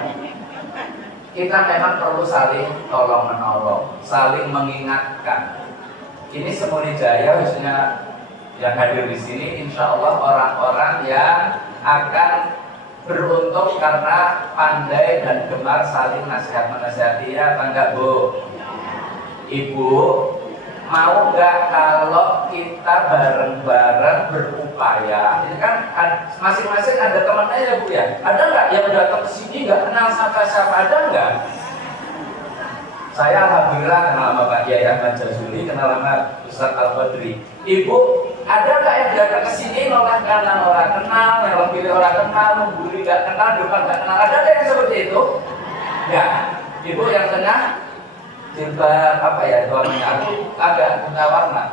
kita memang perlu saling tolong menolong, saling mengingatkan. ini Semuri Jaya khususnya yang hadir di sini, insya Allah orang-orang yang akan beruntung karena pandai dan gemar saling nasihat menasihati. Ya, enggak Bu? Ibu, mau nggak kalau kita bareng-bareng berupaya? Ini kan masing-masing ada temannya ya Bu ya. Ada nggak yang datang ke sini nggak kenal siapa-siapa? Ada nggak? Saya alhamdulillah kenal sama Pak Kiai Ahmad Jazuli, kenal sama Ustaz Al-Badri. Ibu, ada nggak yang datang ke sini nolak karena orang kenal, yang pilih orang kenal, membuli nggak kenal, depan nggak kenal? Ada nggak yang seperti itu? Ya, Ibu yang tengah jilbab apa ya? Warnanya aku agak buta warna.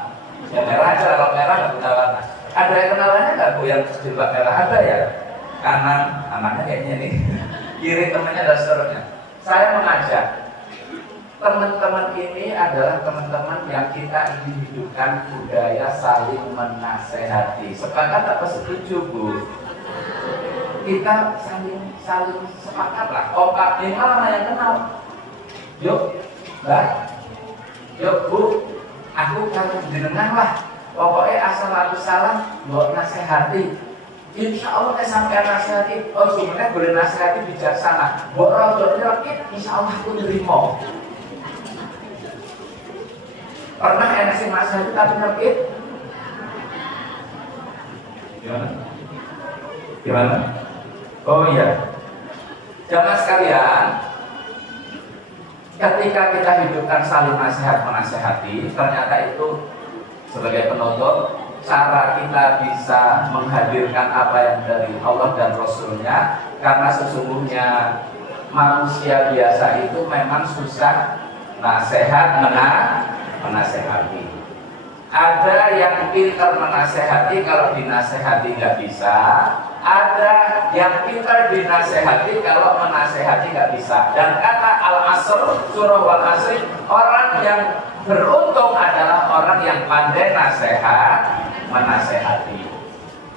Yang merah aja, kalau merah nggak buta warna. Ada yang kenalannya nggak Bu yang jilbab merah? Ada ya? Kanan anaknya kayaknya nih, kiri temannya dan seterusnya. Saya mengajak teman-teman ini adalah teman-teman yang kita ingin hidupkan budaya saling menasehati. Sepakat apa setuju Bu? Kita saling sepakat lah. Kompak ini mana yang kenal? Yuk, Mbak. Yuk Bu, aku kalau jenengan lah. Pokoknya asal aku salah, buat nasehati. Insya Allah sampai nasehati. Oh sebenarnya boleh nasehati bijaksana. Buat rodok nyelkit, insya Allah aku terima. Pernah enak sih nasihat tapi nyelkit? Gimana? Oh iya. Jangan sekalian, ketika kita hidupkan saling nasihat menasehati, ternyata itu sebagai penutup cara kita bisa menghadirkan apa yang dari Allah dan Rasulnya, karena sesungguhnya manusia biasa itu memang susah nasihat menasehati. Ada yang pintar menasehati, kalau dinasehati nggak bisa. Ada yang pintar dinasehati, kalau menasehati nggak bisa. Dan kata Al-Asr, surah Wal-Asr, orang yang beruntung adalah orang yang pandai menasehati.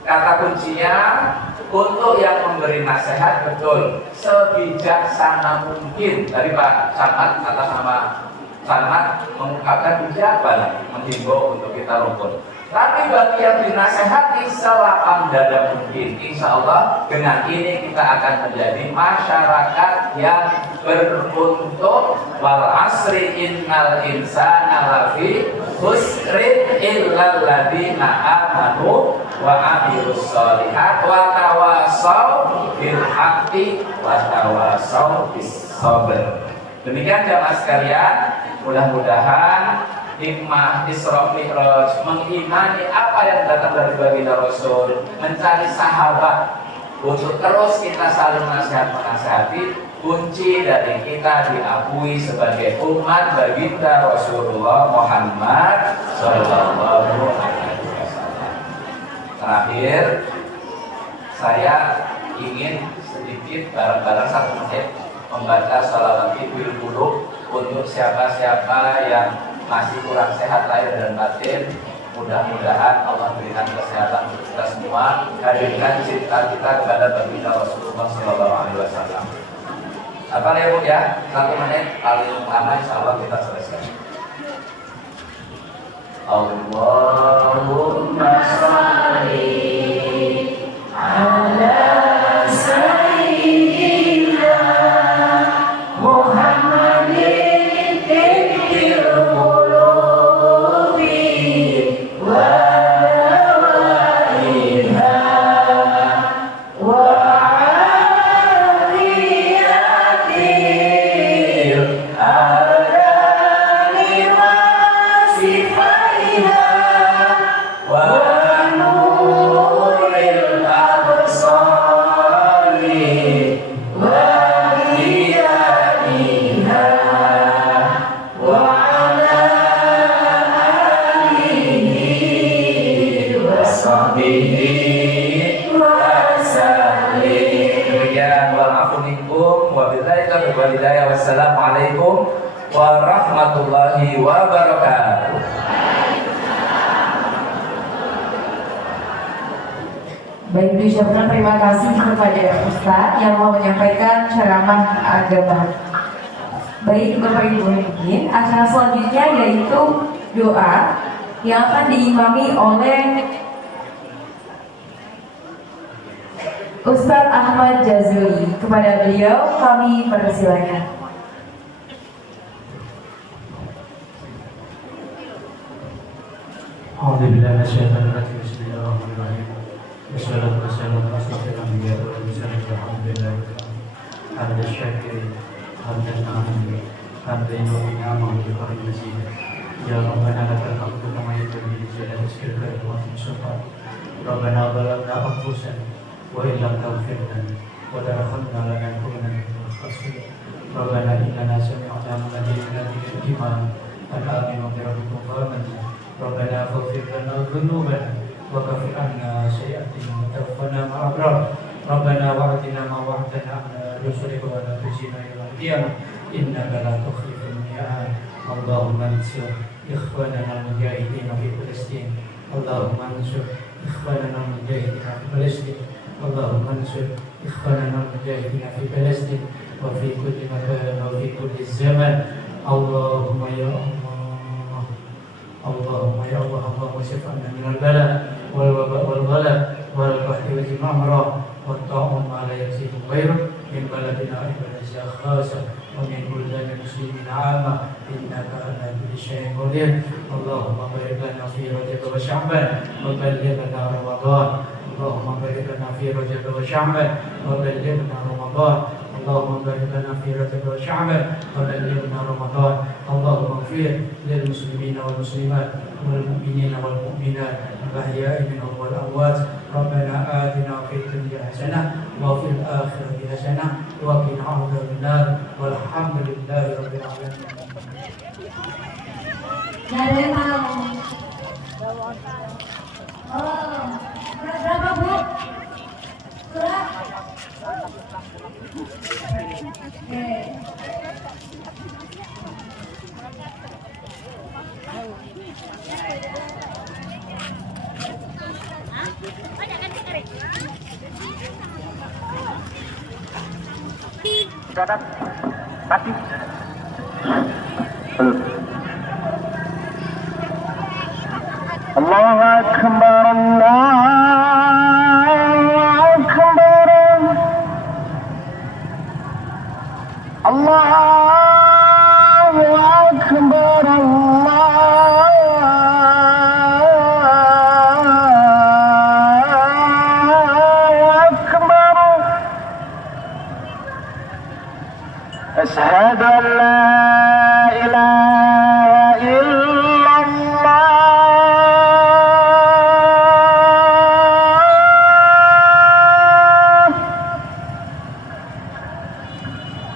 Kata kuncinya untuk yang memberi nasihat betul sebijaksana mungkin. Dari Pak Camat atas nama Camat mengungkapkan ucapan menghimbau untuk kita rukun. Tapi bagi yang dinasehati selapang dada mungkin, insya Allah dengan ini kita akan menjadi masyarakat yang beruntung. Wal asri innal insana lafi khusrin illal ladzina amanu wa amilus sholihat wa tawasaw bil haqqi wa tawasaw bis sabr. Demikian jamaah sekalian, mudah-mudahan hikmah Isra Mi'raj mengimani apa yang datang dari baginda Rasul, mencari sahabat untuk terus kita saling nasihat menasihati, kunci dari kita diakui sebagai umat baginda Rasulullah Muhammad Sallallahu Alaihi Wasallam. Terakhir, saya ingin sedikit bareng-bareng 1 menit membaca sholawat Ibil Qulub untuk siapa-siapa yang masih kurang sehat lahir dan batin. Mudah-mudahan Allah berikan kesehatan untuk kita semua. Hadirkan cinta kita kepada baginda Rasulullah Sallallahu Alaihi Wasallam. Apa nih Bu ya? 1 menit paling lama insya Allah kita selesai. Allahumma sholli ala sayyidina Muhammadin tibbil qulubi wa dawaiha wa afiyatil adami wa sifaiha wa nuril absari wa hiyadiha wa ala alihi wa sahbihi wa sallim. Demikian wa'alaikum wabillahi walhidayah. Wassalamualaikum warahmatullahi wabarakatuh. Baik, diucapkan terima kasih kepada Ustadz yang mau menyampaikan ceramah agama. Baik Bapak Ibu, mungkin acara selanjutnya yaitu doa yang akan diimami oleh Ustadz Ahmad Jazuli. Kepada beliau kami persilakan. Alhamdulillah, bismillahirrahmanirrahim. Wassalatu wassalamu ala asyrafil anbiya wal mursalin. Alhamdulillah. Hamdan syakirin, hamdan na'amin, hamdan yu'ti ni'amahu bi khairin mazid. Ya Rabbana lakal hamdu kama yanbaghi li jalali wajhika wa sultan. Rabbana zalamna anfusana wa in lam taghfir lana wa tarhamna lanakunanna minal khasirin. Rabbana innana sami'na munadiyan yunadi lil iman an aminu bi rabbikum fa amanna. Rabbana faghfir lana dhunubana wa kaffir 'anna sayyi'atina wa tawaffana ma'al abrar. Rabbana wa'atina ma wa'adtana 'ala rusulika wa la tukhzina yawmal qiyamah innaka la tukhliful mi'ad. Allahumma ansur ikhwanana al-mujahidin fi Palestin. Allahumma ansur ikhwanana al-mujahidin fi Palestin. Allahumma ansur ikhwanana al-mujahidin fi Palestin wa fi kulli makan wa fi kulli zaman. Allahumma ya Allah, Allahumma ya Allah, Allahumma shifa'na min al-bala wal waba wal ghala wal bahri wal mamra wa ta'um ma la yasifu ghairu min baladina Indonesia khasa wa min buldani muslimin 'amma innaka ala kulli syai'in qadir. Allahumma barik lana fi Rajab wa Sya'ban wa ballighna Ramadan. Allahumma barik lana fi Rajab wa Sya'ban wa ballighna Ramadan. Allahumma barik lana fi Rajab wa Sya'ban wa ballighna Ramadan. Allahumma ighfir lil muslimina wal muslimat wal mu'minina wal mu'minat al-ahya'i minhum wal amwat. Rabbana atina fid dunya hasanah wa fil akhirati hasanah wa qina adzaban nar. Walhamdulillahi rabbil alamin. Gak ada yang mau. Oh, berapa Bu? Surat? Oke. Catat, tadi. Allahu Akbar, Allahu Akbar, Allahu Akbar, Allahu Akbar. Asyhadu an la ilaha illallah.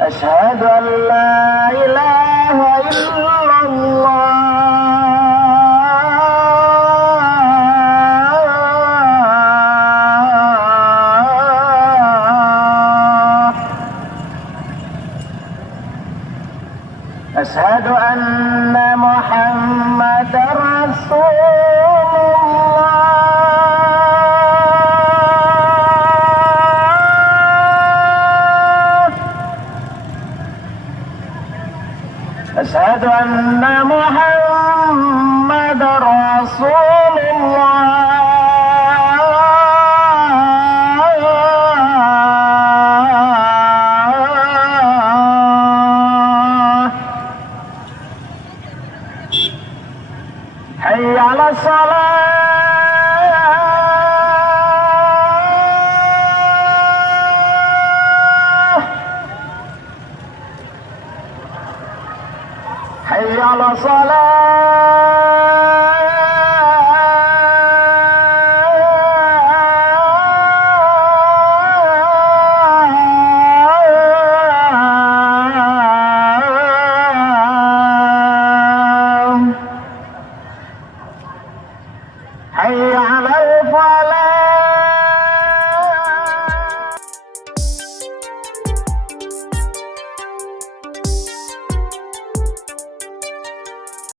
أشهد أن لا إله إلا الله. أشهد أن محمدا رسول أشهد أن محمد رسول الله. حي على الصلاة. حي على الصلاة.